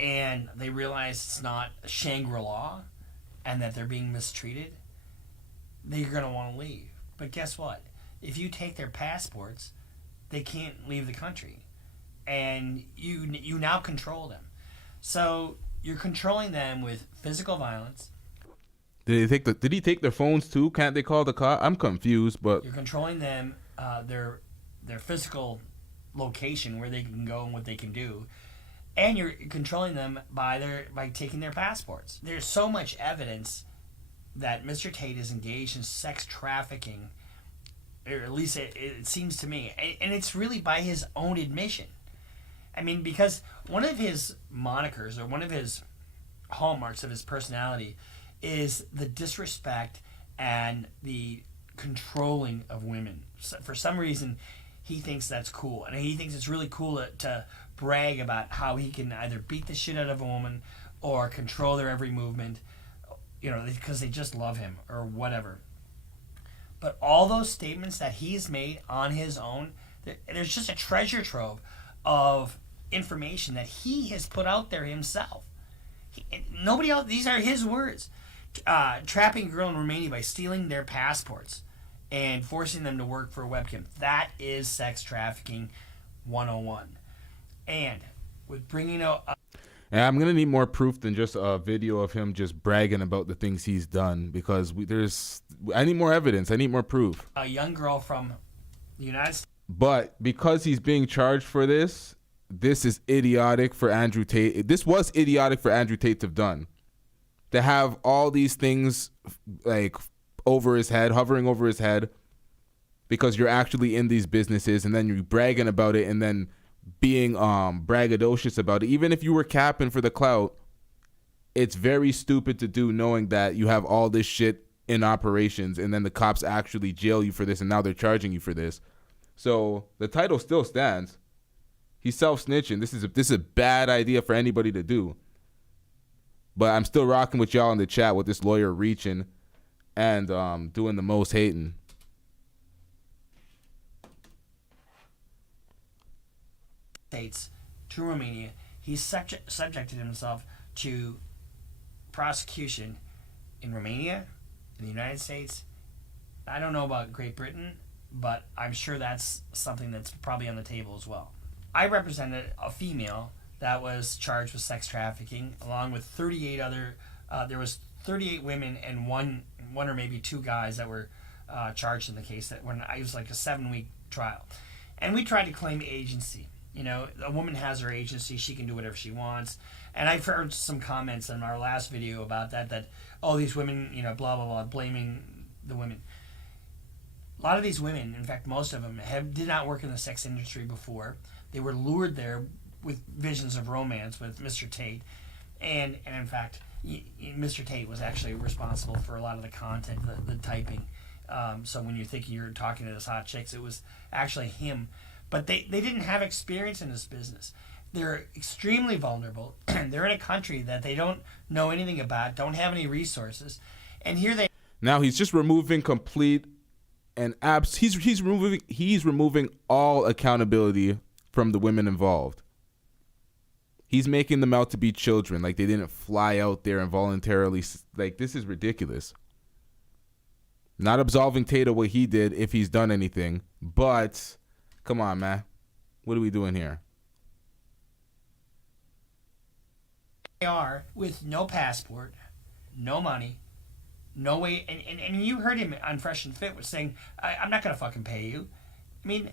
and they realize it's not Shangri-La and that they're being mistreated, they're going to want to leave. But guess what? If you take their passports, they can't leave the country. And you now control them. So you're controlling them with physical violence. Did he take their phones too? Can't they call the cop? I'm confused, but You're controlling them, their physical location, where they can go and what they can do, and you're controlling them by taking their passports. There's so much evidence that Mr. Tate is engaged in sex trafficking, or at least it seems to me, and it's really by his own admission. I mean, because one of his monikers, or one of his hallmarks of his personality, is the disrespect and the controlling of women. So for some reason, he thinks that's cool, and he thinks it's really cool to brag about how he can either beat the shit out of a woman or control their every movement, you know, because they just love him or whatever. But all those statements that he's made on his own, there's just a treasure trove of information that he has put out there himself. Nobody else, these are his words. Trapping a girl in Romania by stealing their passports and forcing them to work for a webcam. That is sex trafficking 101. And with bringing out... And I'm going to need more proof than just a video of him just bragging about the things he's done, because I need more evidence. I need more proof. A young girl from the United States. But because he's being charged for this is idiotic for Andrew Tate. This was idiotic for Andrew Tate to have done. To have all these things like over his head, hovering over his head, because you're actually in these businesses, and then you're bragging about it, and then being braggadocious about it. Even if you were capping for the clout, it's very stupid to do, knowing that you have all this shit in operations, and then the cops actually jail you for this, and now they're charging you for this. So the title still stands. He's self-snitching. This is a bad idea for anybody to do. But I'm still rocking with y'all in the chat with this lawyer reaching and doing the most hating. States to Romania. He's subjected himself to prosecution in Romania, in the United States. I don't know about Great Britain, but I'm sure that's something that's probably on the table as well. I represented a female that was charged with sex trafficking, along with 38 other. There was 38 women and one or maybe two guys that were charged in the case. It was like a 7-week trial, and we tried to claim agency. You know, a woman has her agency; she can do whatever she wants. And I've heard some comments in our last video about that oh, these women, you know, blah blah blah, blaming the women. A lot of these women, in fact, most of them did not work in the sex industry before. They were lured there with visions of romance with Mr. Tate, and in fact, Mr. Tate was actually responsible for a lot of the content, the typing. So when you're thinking you're talking to this hot chicks, it was actually him. But they didn't have experience in this business. They're extremely vulnerable. They're in a country that they don't know anything about, don't have any resources, and here they. Now he's just removing complete and he's removing all accountability from the women involved. He's making them out to be children, like they didn't fly out there and voluntarily. Like, this is ridiculous. Not absolving Tate of what he did if he's done anything, but come on, man. What are we doing here? They are with no passport, no money, no way. And you heard him on Fresh and Fit was saying, I'm not going to fucking pay you. I mean,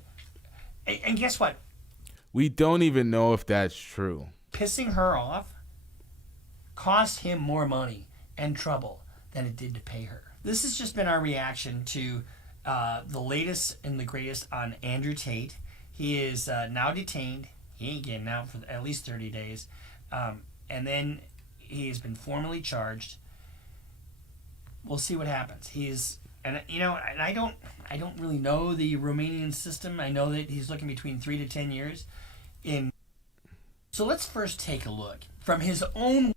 and guess what? We don't even know if that's true. Pissing her off cost him more money and trouble than it did to pay her. This has just been our reaction to the latest and the greatest on Andrew Tate. He is now detained. He ain't getting out for at least 30 days. And then he's been formally charged. We'll see what happens. And I don't really know the Romanian system. I know that he's looking between 3 to 10 years. So let's first take a look from his own.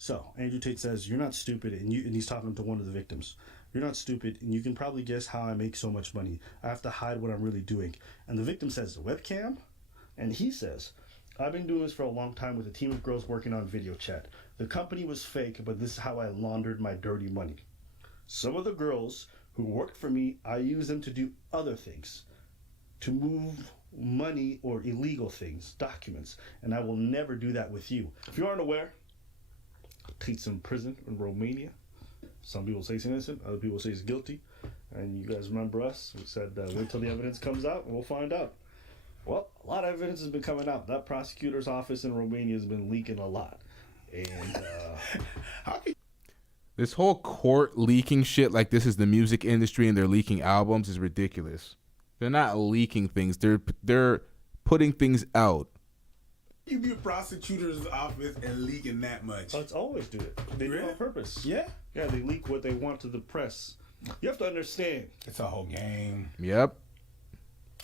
So Andrew Tate says, you're not stupid, and he's talking to one of the victims. You're not stupid, and you can probably guess how I make so much money. I have to hide what I'm really doing. And the victim says, webcam? And he says, I've been doing this for a long time with a team of girls working on video chat. The company was fake, but this is how I laundered my dirty money. Some of the girls who worked for me, I use them to do other things, to move money or illegal things, documents, and I will never do that with you. If you aren't aware, Tate's in prison in Romania. Some people say he's innocent, other people say he's guilty. And you guys remember us? We said wait till the evidence comes out and we'll find out. Well, a lot of evidence has been coming out. That prosecutor's office in Romania has been leaking a lot. And this whole court leaking shit, like this is the music industry and they're leaking albums, is ridiculous. They're not leaking things. They're putting things out. You be a prosecutor's office and leaking that much. Let's always do it. They do it on purpose. Yeah? Yeah, they leak what they want to the press. You have to understand. It's a whole game. Yep.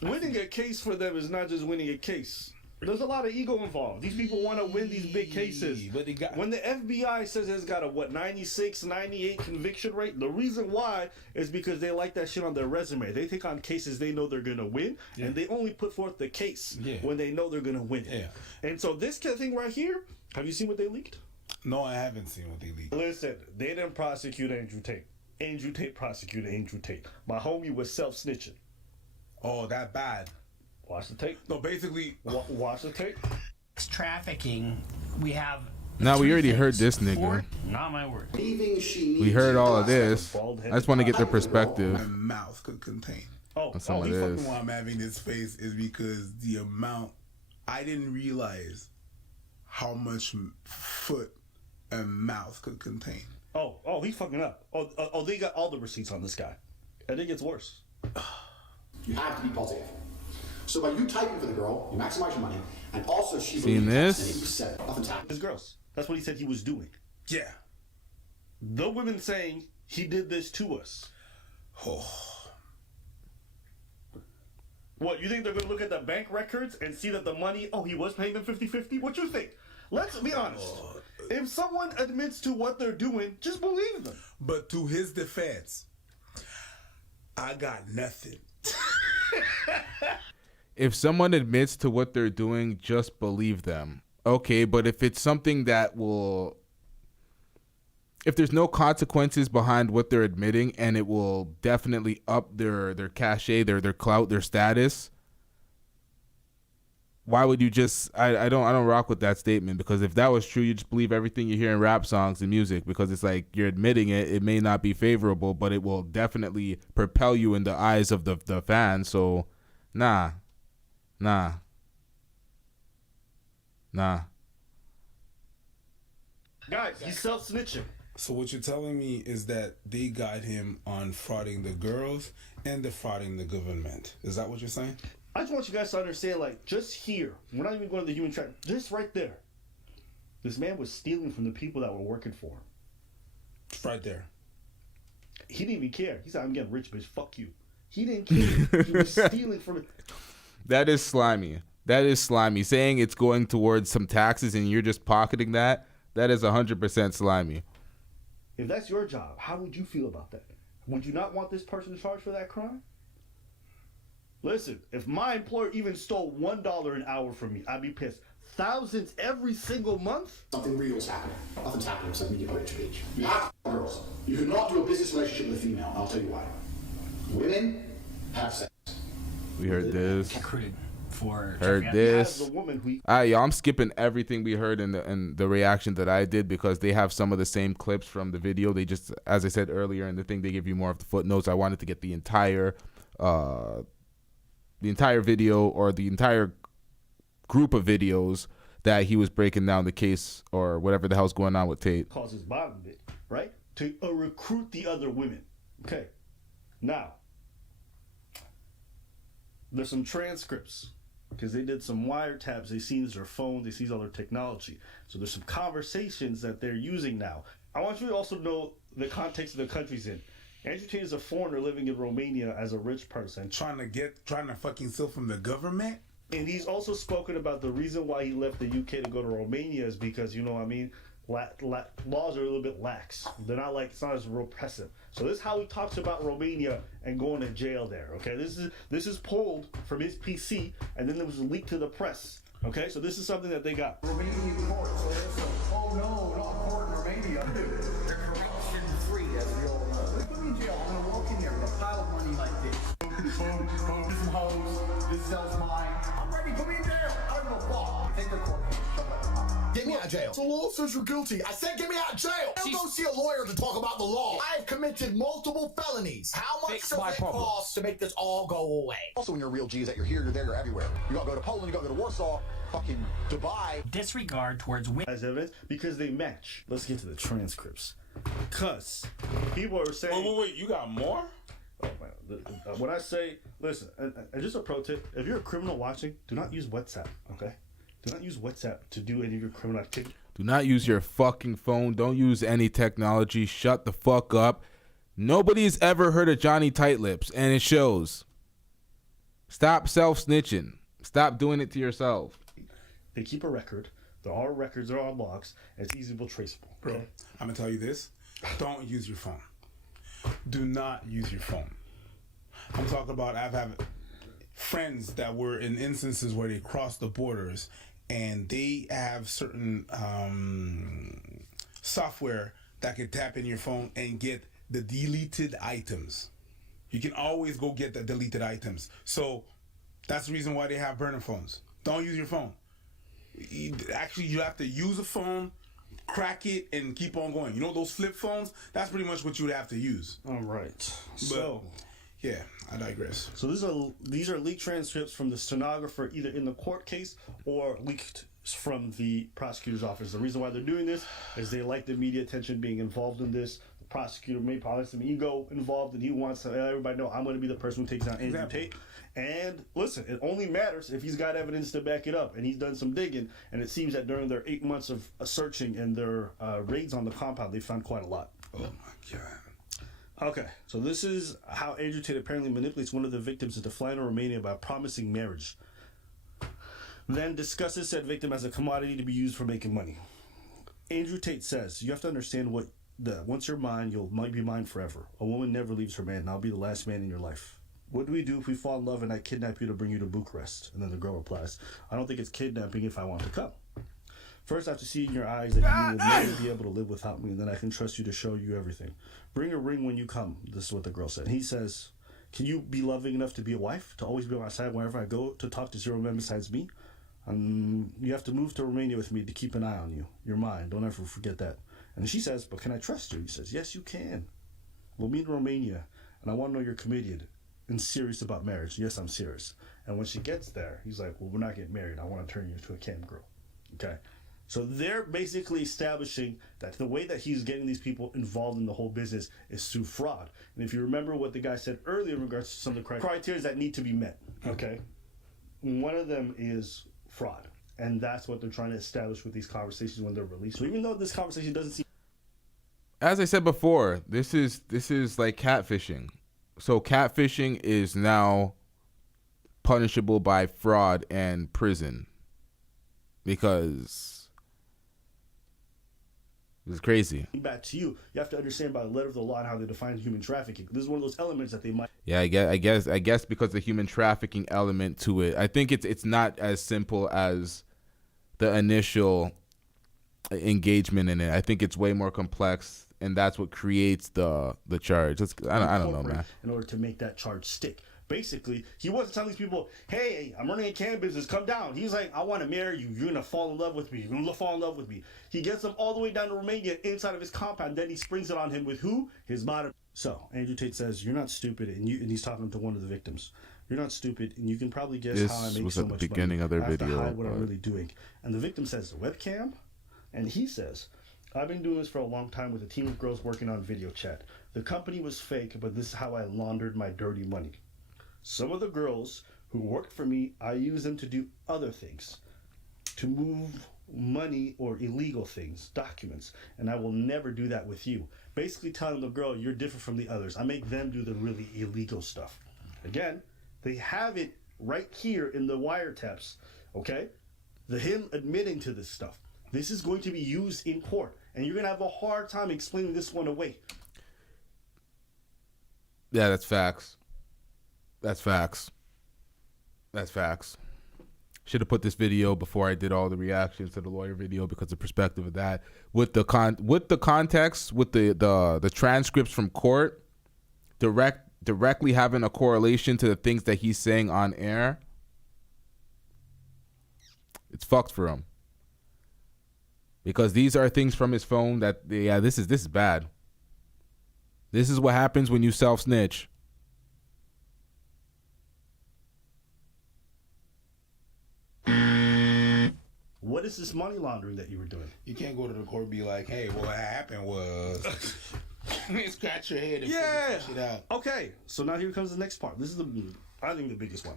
Winning a case for them is not just winning a case. There's a lot of ego involved. These people want to win these big cases. But when the FBI says it's got a 96, 98 conviction rate, the reason why is because they like that shit on their resume. They take on cases they know they're going to win, and they only put forth the case when they know they're going to win. Yeah. And so this kind of thing right here, have you seen what they leaked? No, I haven't seen what they leaked. Listen, they didn't prosecute Andrew Tate. Andrew Tate prosecuted Andrew Tate. My homie was self-snitching. Oh, that bad. Watch the tape. No, basically, watch the tape. Trafficking, we have. Now we already heard this nigga. Not my word. We heard all of this. I just want to get their perspective. My mouth could contain. On some of this. Why I'm having this face is because the amount, I didn't realize how much foot and mouth could contain. Oh, he's fucking up. They got all the receipts on this guy. And it gets worse. You have to be positive. So by you typing for the girl, you maximize your money, and also she seen this? Nothing's happened. His girls. That's what he said he was doing. Yeah. The women saying he did this to us. Oh. What, you think they're going to look at the bank records and see that the money, he was paying them 50-50? What you think? Let's be honest. If someone admits to what they're doing, just believe them. But to his defense, I got nothing. If someone admits to what they're doing, just believe them. Okay, but if it's something that will... If there's no consequences behind what they're admitting and it will definitely up their cachet, their clout, their status, why would you just... I don't rock with that statement, because if that was true, you just believe everything you hear in rap songs and music, because it's like you're admitting it. It may not be favorable, but it will definitely propel you in the eyes of the fans. So, nah. Guys, he's self-snitching. So what you're telling me is that they got him on frauding the girls and defrauding the government. Is that what you're saying? I just want you guys to understand, just here, we're not even going to the human track, just right there. This man was stealing from the people that were working for him. Right there. He didn't even care. He said, I'm getting rich, bitch. Fuck you. He didn't care. He was stealing from it. That is slimy. Saying it's going towards some taxes and you're just pocketing that is 100% slimy. If that's your job, how would you feel about that? Would you not want this person charged for that crime? Listen, if my employer even stole $1 an hour from me, I'd be pissed. Thousands every single month? Something real's happening. Nothing's happening except media coverage page. You have girls. You cannot do a business relationship with a female. I'll tell you why. Women have sex. We heard this. Recruited for Heard Jeffrey this. The woman who Y'all, I'm skipping everything we heard in the reaction that I did because they have some of the same clips from the video. They just, as I said earlier in the thing, they give you more of the footnotes. I wanted to get the entire video or the entire group of videos that he was breaking down the case or whatever the hell's going on with Tate. causes bottom bit, right? To recruit the other women. Okay. Now, there's some transcripts because they did some wiretaps. They seen their phone. They see all their technology. So there's some conversations that they're using now. I want you to also know the context of the country's in. Andrew Tate is a foreigner living in Romania as a rich person. Trying to fucking steal from the government? And he's also spoken about the reason why he left the UK to go to Romania is because, you know what I mean, laws are a little bit lax. They're not like, it's not as repressive. So this is how he talks about Romania and going to jail there, okay? This is pulled from his PC, and then it was leaked to the press, okay? So this is something that they got. Romanian court, so there's some, oh no, not court in Romania. They're corruption free, as we all know. They put me in jail, I'm gonna walk in there with a pile of money like this. This some hoes, this sells mine. I'm ready, put me in jail. I don't give a fuck. Take the court case, shut up. Get me out of jail. The law says you're guilty. I said get me out of jail. Don't go see a lawyer to talk about the law. I have committed multiple felonies. How much does it cost to make this all go away? Also, when you're a real G is that you're here, you're there, you're everywhere. You gotta go to Poland, you gotta go to Warsaw, fucking Dubai. Disregard towards women. As evidence, because they match. Let's get to the transcripts. Because people are saying... Wait, you got more? Oh, man. When I say, listen, and just a pro tip, if you're a criminal watching, do not use WhatsApp, okay? Do not use WhatsApp to do any of your criminal activity. Do not use your fucking phone. Don't use any technology. Shut the fuck up. Nobody's ever heard of Johnny Tight Lips, and it shows. Stop self-snitching. Stop doing it to yourself. They keep a record. There are records, there are logs, and it's easily traceable. Okay? Bro, I'm going to tell you this. Don't use your phone. Do not use your phone. I'm talking about I've had friends that were in instances where they crossed the borders and they have certain software that can tap in your phone and get the deleted items. You can always go get the deleted items. So that's the reason why they have burner phones. Don't use your phone. Actually, you have to use a phone, crack it, and keep on going. You know those flip phones? That's pretty much what you would have to use. All right. So, yeah, I digress. So these are leaked transcripts from the stenographer, either in the court case or leaked from the prosecutor's office. The reason why they're doing this is they like the media attention being involved in this. The prosecutor may probably have some ego involved, and he wants to let everybody know I'm going to be the person who takes down Andrew Tate. And listen, it only matters if he's got evidence to back it up, and he's done some digging. And it seems that during their 8 months of searching and their raids on the compound, they found quite a lot. Oh my God. Okay, so this is how Andrew Tate apparently manipulates one of the victims into flying to Romania by promising marriage. Then discusses said victim as a commodity to be used for making money. Andrew Tate says, you have to understand once you're mine, you might be mine forever. A woman never leaves her man, and I'll be the last man in your life. What do we do if we fall in love and I kidnap you to bring you to Bucharest? And then the girl replies, I don't think it's kidnapping if I want to come. First, I have to see in your eyes that you will never be able to live without me, and then I can trust you to show you everything. Bring a ring when you come. This is what the girl said. He says, can you be loving enough to be a wife? To always be on my side wherever I go to talk to zero men besides me? You have to move to Romania with me to keep an eye on you. You're mine. Don't ever forget that. And she says, but can I trust you? He says, yes, you can. We'll meet in Romania, and I want to know you're committed and serious about marriage. Yes, I'm serious. And when she gets there, he's like, well, we're not getting married. I want to turn you into a cam girl. Okay? So they're basically establishing that the way that he's getting these people involved in the whole business is through fraud. And if you remember what the guy said earlier in regards to some of the criteria that need to be met, okay? One of them is fraud. And that's what they're trying to establish with these conversations when they're released. So even though this conversation doesn't seem... As I said before, this is like catfishing. So catfishing is now punishable by fraud and prison. Because It's crazy. Back to you. You have to understand by the letter of the law and how they define human trafficking. This is one of those elements that they might. Yeah, I guess because the human trafficking element to it, I think it's not as simple as the initial engagement in it. I think it's way more complex, and that's what creates the charge. I don't know, man. In order to make that charge stick. Basically, he wasn't telling these people, hey, I'm running a can business, come down. He's like, I want to marry you. You're going to fall in love with me. You're going to fall in love with me. He gets them all the way down to Romania inside of his compound. Then he springs it on him with who? His modern. So, Andrew Tate says, you're not stupid. And he's talking to one of the victims. You're not stupid. And you can probably guess how I make so much money. This was at the beginning of their video. I have to hide what I'm really doing. And the victim says, webcam? And he says, I've been doing this for a long time with a team of girls working on video chat. The company was fake, but this is how I laundered my dirty money. Some of the girls who worked for me, I use them to do other things, to move money or illegal things, documents, and I will never do that with you. Basically telling the girl, you're different from the others. I make them do the really illegal stuff. Again, they have it right here in the wiretaps, okay? Him admitting to this stuff. This is going to be used in court, and you're going to have a hard time explaining this one away. Yeah, that's facts. That's facts. Should have put this video before I did all the reactions to the lawyer video because the perspective of that with the context, with the transcripts from court, directly having a correlation to the things that he's saying on air. It's fucked for him. Because these are things from his phone that this is bad. This is what happens when you self-snitch. What is this money laundering that you were doing? You can't go to the court and be like, hey, what happened was... Scratch your head and figure shit out. Okay, so now here comes the next part. This is I think the biggest one.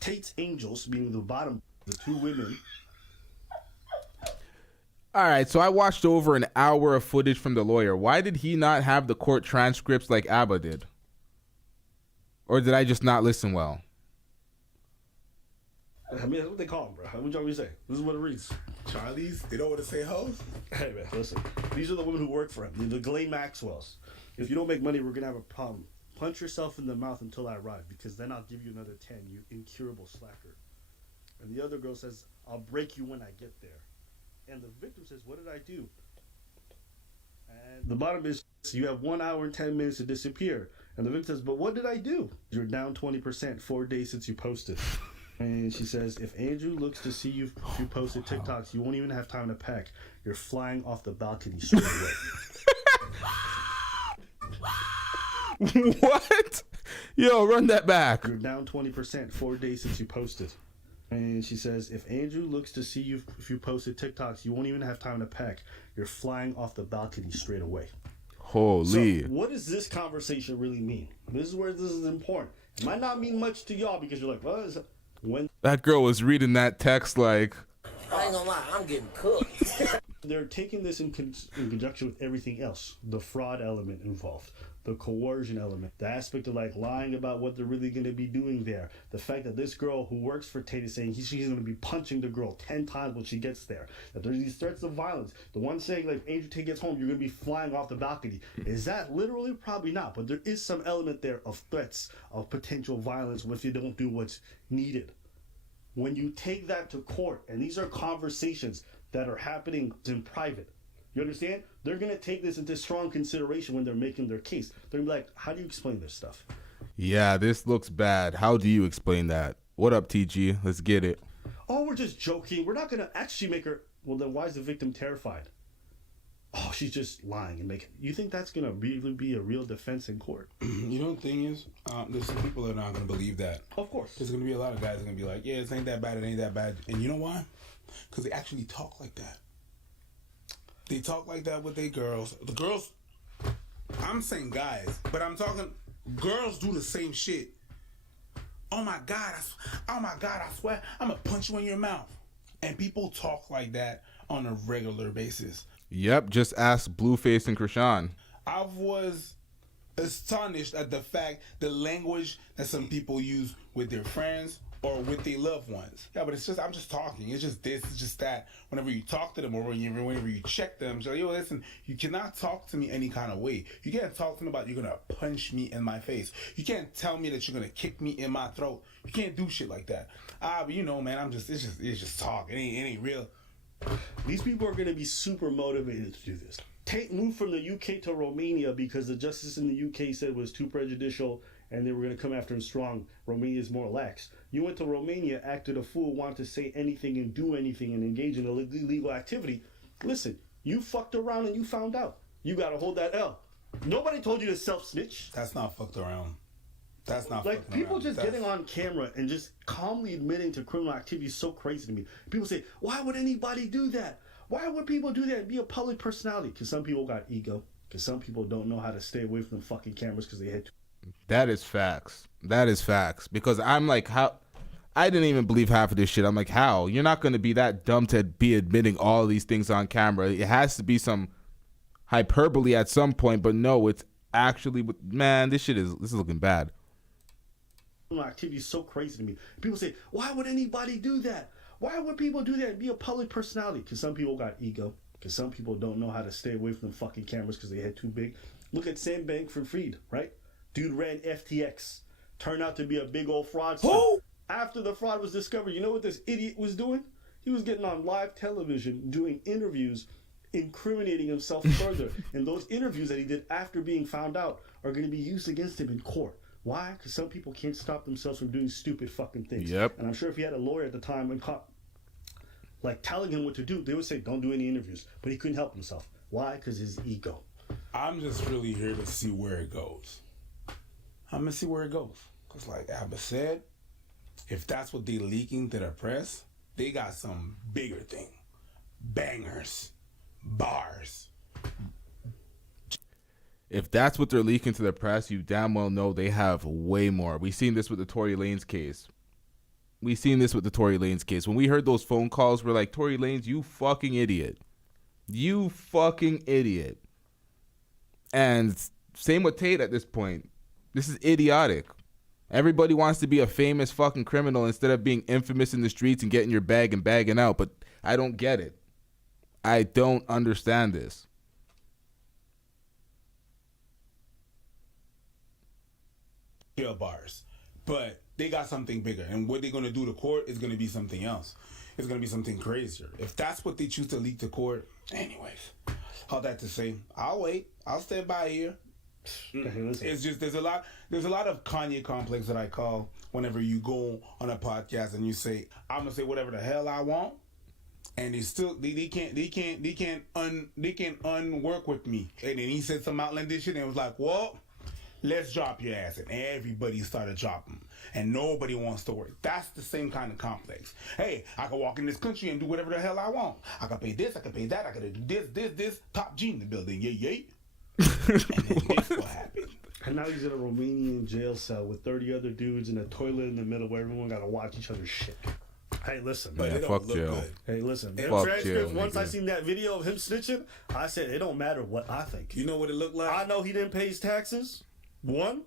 Tate's angels, meaning the bottom, the two women. All right, so I watched over an hour of footage from the lawyer. Why did he not have the court transcripts like Abba did? Or did I just not listen well? I mean, that's what they call them, bro. What would you want me to say? This is what it reads. Charlie's? They don't want to say hoes? Hey, man, listen. These are the women who work for him. The Ghislaine Maxwells. If you don't make money, we're going to have a problem. Punch yourself in the mouth until I arrive, because then I'll give you another 10, you incurable slacker. And the other girl says, I'll break you when I get there. And the victim says, what did I do? And the bottom is, you have 1 hour and 10 minutes to disappear. And the victim says, but what did I do? You're down 20%, 4 days since you posted. And she says, if Andrew looks to see you if you posted TikToks, you won't even have time to pack. You're flying off the balcony straight away. What? Yo, run that back. You're down 20%, 4 days since you posted. And she says, if Andrew looks to see you if you posted TikToks, you won't even have time to pack. You're flying off the balcony straight away. Holy. So what does this conversation really mean? This is where this is important. It might not mean much to y'all because you're like, well, when that girl was reading that text like, I ain't gonna lie, I'm getting cooked. They're taking this in conjunction with everything else. The fraud element involved, the coercion element, the aspect of like lying about what they're really going to be doing there. The fact that this girl who works for Tate is saying she's going to be punching the girl 10 times when she gets there. That there's these threats of violence. The one saying like, if Andrew Tate gets home, you're going to be flying off the balcony. Is that literally? Probably not. But there is some element there of threats of potential violence if you don't do what's needed. When you take that to court, and these are conversations that are happening in private, you understand? They're going to take this into strong consideration when they're making their case. They're going to be like, how do you explain this stuff? Yeah, this looks bad. How do you explain that? What up, TG? Let's get it. Oh, we're just joking. We're not going to actually make her... Well, then why is the victim terrified? Oh, she's just lying and making... You think that's going to really be a real defense in court? You know, the thing is, there's some people that are not going to believe that. Of course. There's going to be a lot of guys that are going to be like, yeah, it ain't that bad, it ain't that bad. And you know why? Because they actually talk like that. They talk like that with their girls. The girls, I'm saying guys, but I'm talking, girls do the same shit. Oh my God, I swear, I'm going to punch you in your mouth. And people talk like that on a regular basis. Yep, just ask Blueface and Krishan. I was astonished at the fact, the language that some people use with their friends or with their loved ones. Yeah, but it's just, I'm just talking. It's just this, it's just that. Whenever you talk to them or whenever you check them, so, yo, listen, you cannot talk to me any kind of way. You can't talk to me about you're going to punch me in my face. You can't tell me that you're going to kick me in my throat. You can't do shit like that. But you know, man, it's just talk. It ain't real. These people are going to be super motivated to do this. Tate moved from the UK to Romania because the justice in the UK said it was too prejudicial and they were going to come after him strong. Romania is more lax. You went to Romania, acted a fool, wanted to say anything and do anything and engage in illegal activity. Listen, you fucked around and you found out. You got to hold that L. Nobody told you to self-snitch. That's not fucked around. That's not like people around. Just getting on camera and just calmly admitting to criminal activity is so crazy to me. People say, why would anybody do that? Why would people do that and be a public personality? Because some people got ego. Because some people don't know how to stay away from the fucking cameras because they had to. That is facts. That is facts. Because I'm like, how? I didn't even believe half of this shit. I'm like, how? You're not going to be that dumb to be admitting all these things on camera. It has to be some hyperbole at some point. But no, it's actually, man, this is looking bad. Activity is so crazy to me. People say, why would anybody do that? Why would people do that and be a public personality? Because some people got ego. Because some people don't know how to stay away from the fucking cameras because they had too big. Look at Sam Bankman-Fried, right? Dude ran FTX. Turned out to be a big old fraud. Who? After the fraud was discovered, you know what this idiot was doing? He was getting on live television, doing interviews, incriminating himself further. And those interviews that he did after being found out are going to be used against him in court. Why? Because some people can't stop themselves from doing stupid fucking things. Yep. And I'm sure if he had a lawyer at the time and like telling him what to do, they would say, don't do any interviews. But he couldn't help himself. Why? Because his ego. I'm just really here to see where it goes. I'm going to see where it goes. Because like Abba said, if that's what they leaking to the press, they got some bigger thing. Bangers. Bars. If that's what they're leaking to the press, you damn well know they have way more. We've seen this with the Tory Lanez case. When we heard those phone calls, we're like, Tory Lanez, you fucking idiot. You fucking idiot. And same with Tate at this point. This is idiotic. Everybody wants to be a famous fucking criminal instead of being infamous in the streets and getting your bag and bagging out. But I don't get it. I don't understand this. Jail bars. But they got something bigger. And what they're going to do to court is going to be something else. It's going to be something crazier. If that's what they choose to leak to court, anyways, all that to say, I'll wait. I'll stay by here. It's just there's a lot of Kanye complex that I call whenever you go on a podcast and you say, I'm gonna say whatever the hell I want, and they still they can't unwork with me. And then he said some outlandish shit and it was like, well, let's drop your ass. And everybody started dropping. And nobody wants to work. That's the same kind of complex. Hey, I can walk in this country and do whatever the hell I want. I can pay this, I can pay that, I can do this. Top G in the building. Yay. And then this will happen. And now he's in a Romanian jail cell with 30 other dudes in a toilet in the middle where everyone got to watch each other's shit. Hey, listen. But it don't look good. Hey, listen. Once I seen that video of him snitching, I said, it don't matter what I think. You know what it looked like? I know he didn't pay his taxes. One,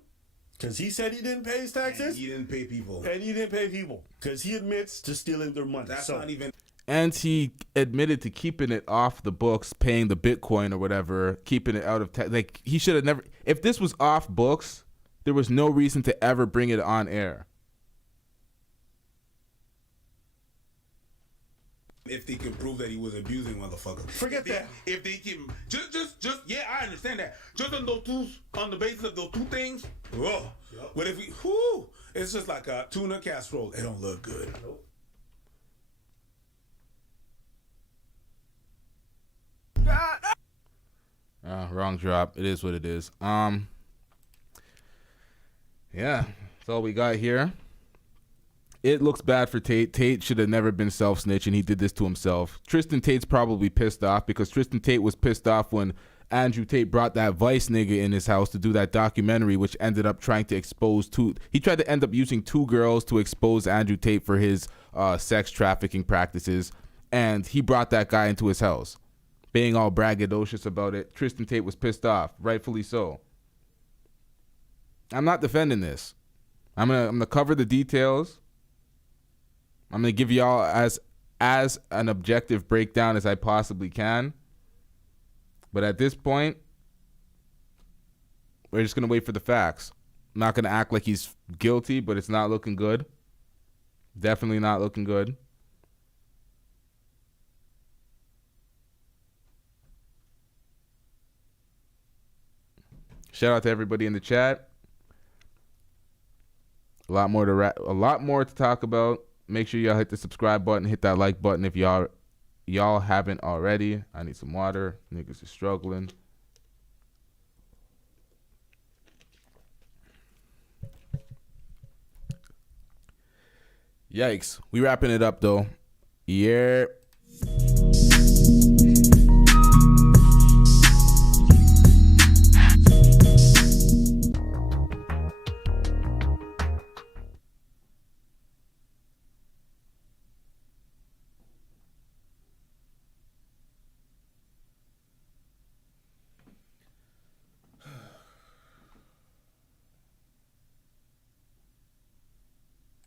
because he said he didn't pay his taxes. And he didn't pay people. Because he admits to stealing their money. That's not even... And he admitted to keeping it off the books, paying the Bitcoin or whatever, keeping it out of tax. Like, he should have never... If this was off books, there was no reason to ever bring it on air. If they can prove that he was abusing motherfuckers. Forget that. If they can... Just... Yeah, I understand that. Just on the basis of those two things, whoa. Yep. But if we... Whoo, it's just like a tuna casserole. It don't look good. Nope. Wrong drop. It is what it is. Yeah, that's all we got here. It looks bad for Tate. Tate should have never been self-snitching. He did this to himself. Tristan Tate's probably pissed off because Tristan Tate was pissed off when Andrew Tate brought that Vice nigga in his house to do that documentary, which ended up trying to expose he tried to end up using 2 girls to expose Andrew Tate for his sex trafficking practices, and he brought that guy into his house, being all braggadocious about it. Tristan Tate was pissed off, rightfully so. I'm not defending this. I'm gonna cover the details. I'm gonna give y'all as an objective breakdown as I possibly can. But at this point, we're just gonna wait for the facts. I'm not gonna act like he's guilty, but it's not looking good. Definitely not looking good. Shout out to everybody in the chat. A lot more to talk about. Make sure y'all hit the subscribe button, hit that like button if y'all haven't already. I need some water. Niggas is struggling. Yikes. We wrapping it up though. Yeah.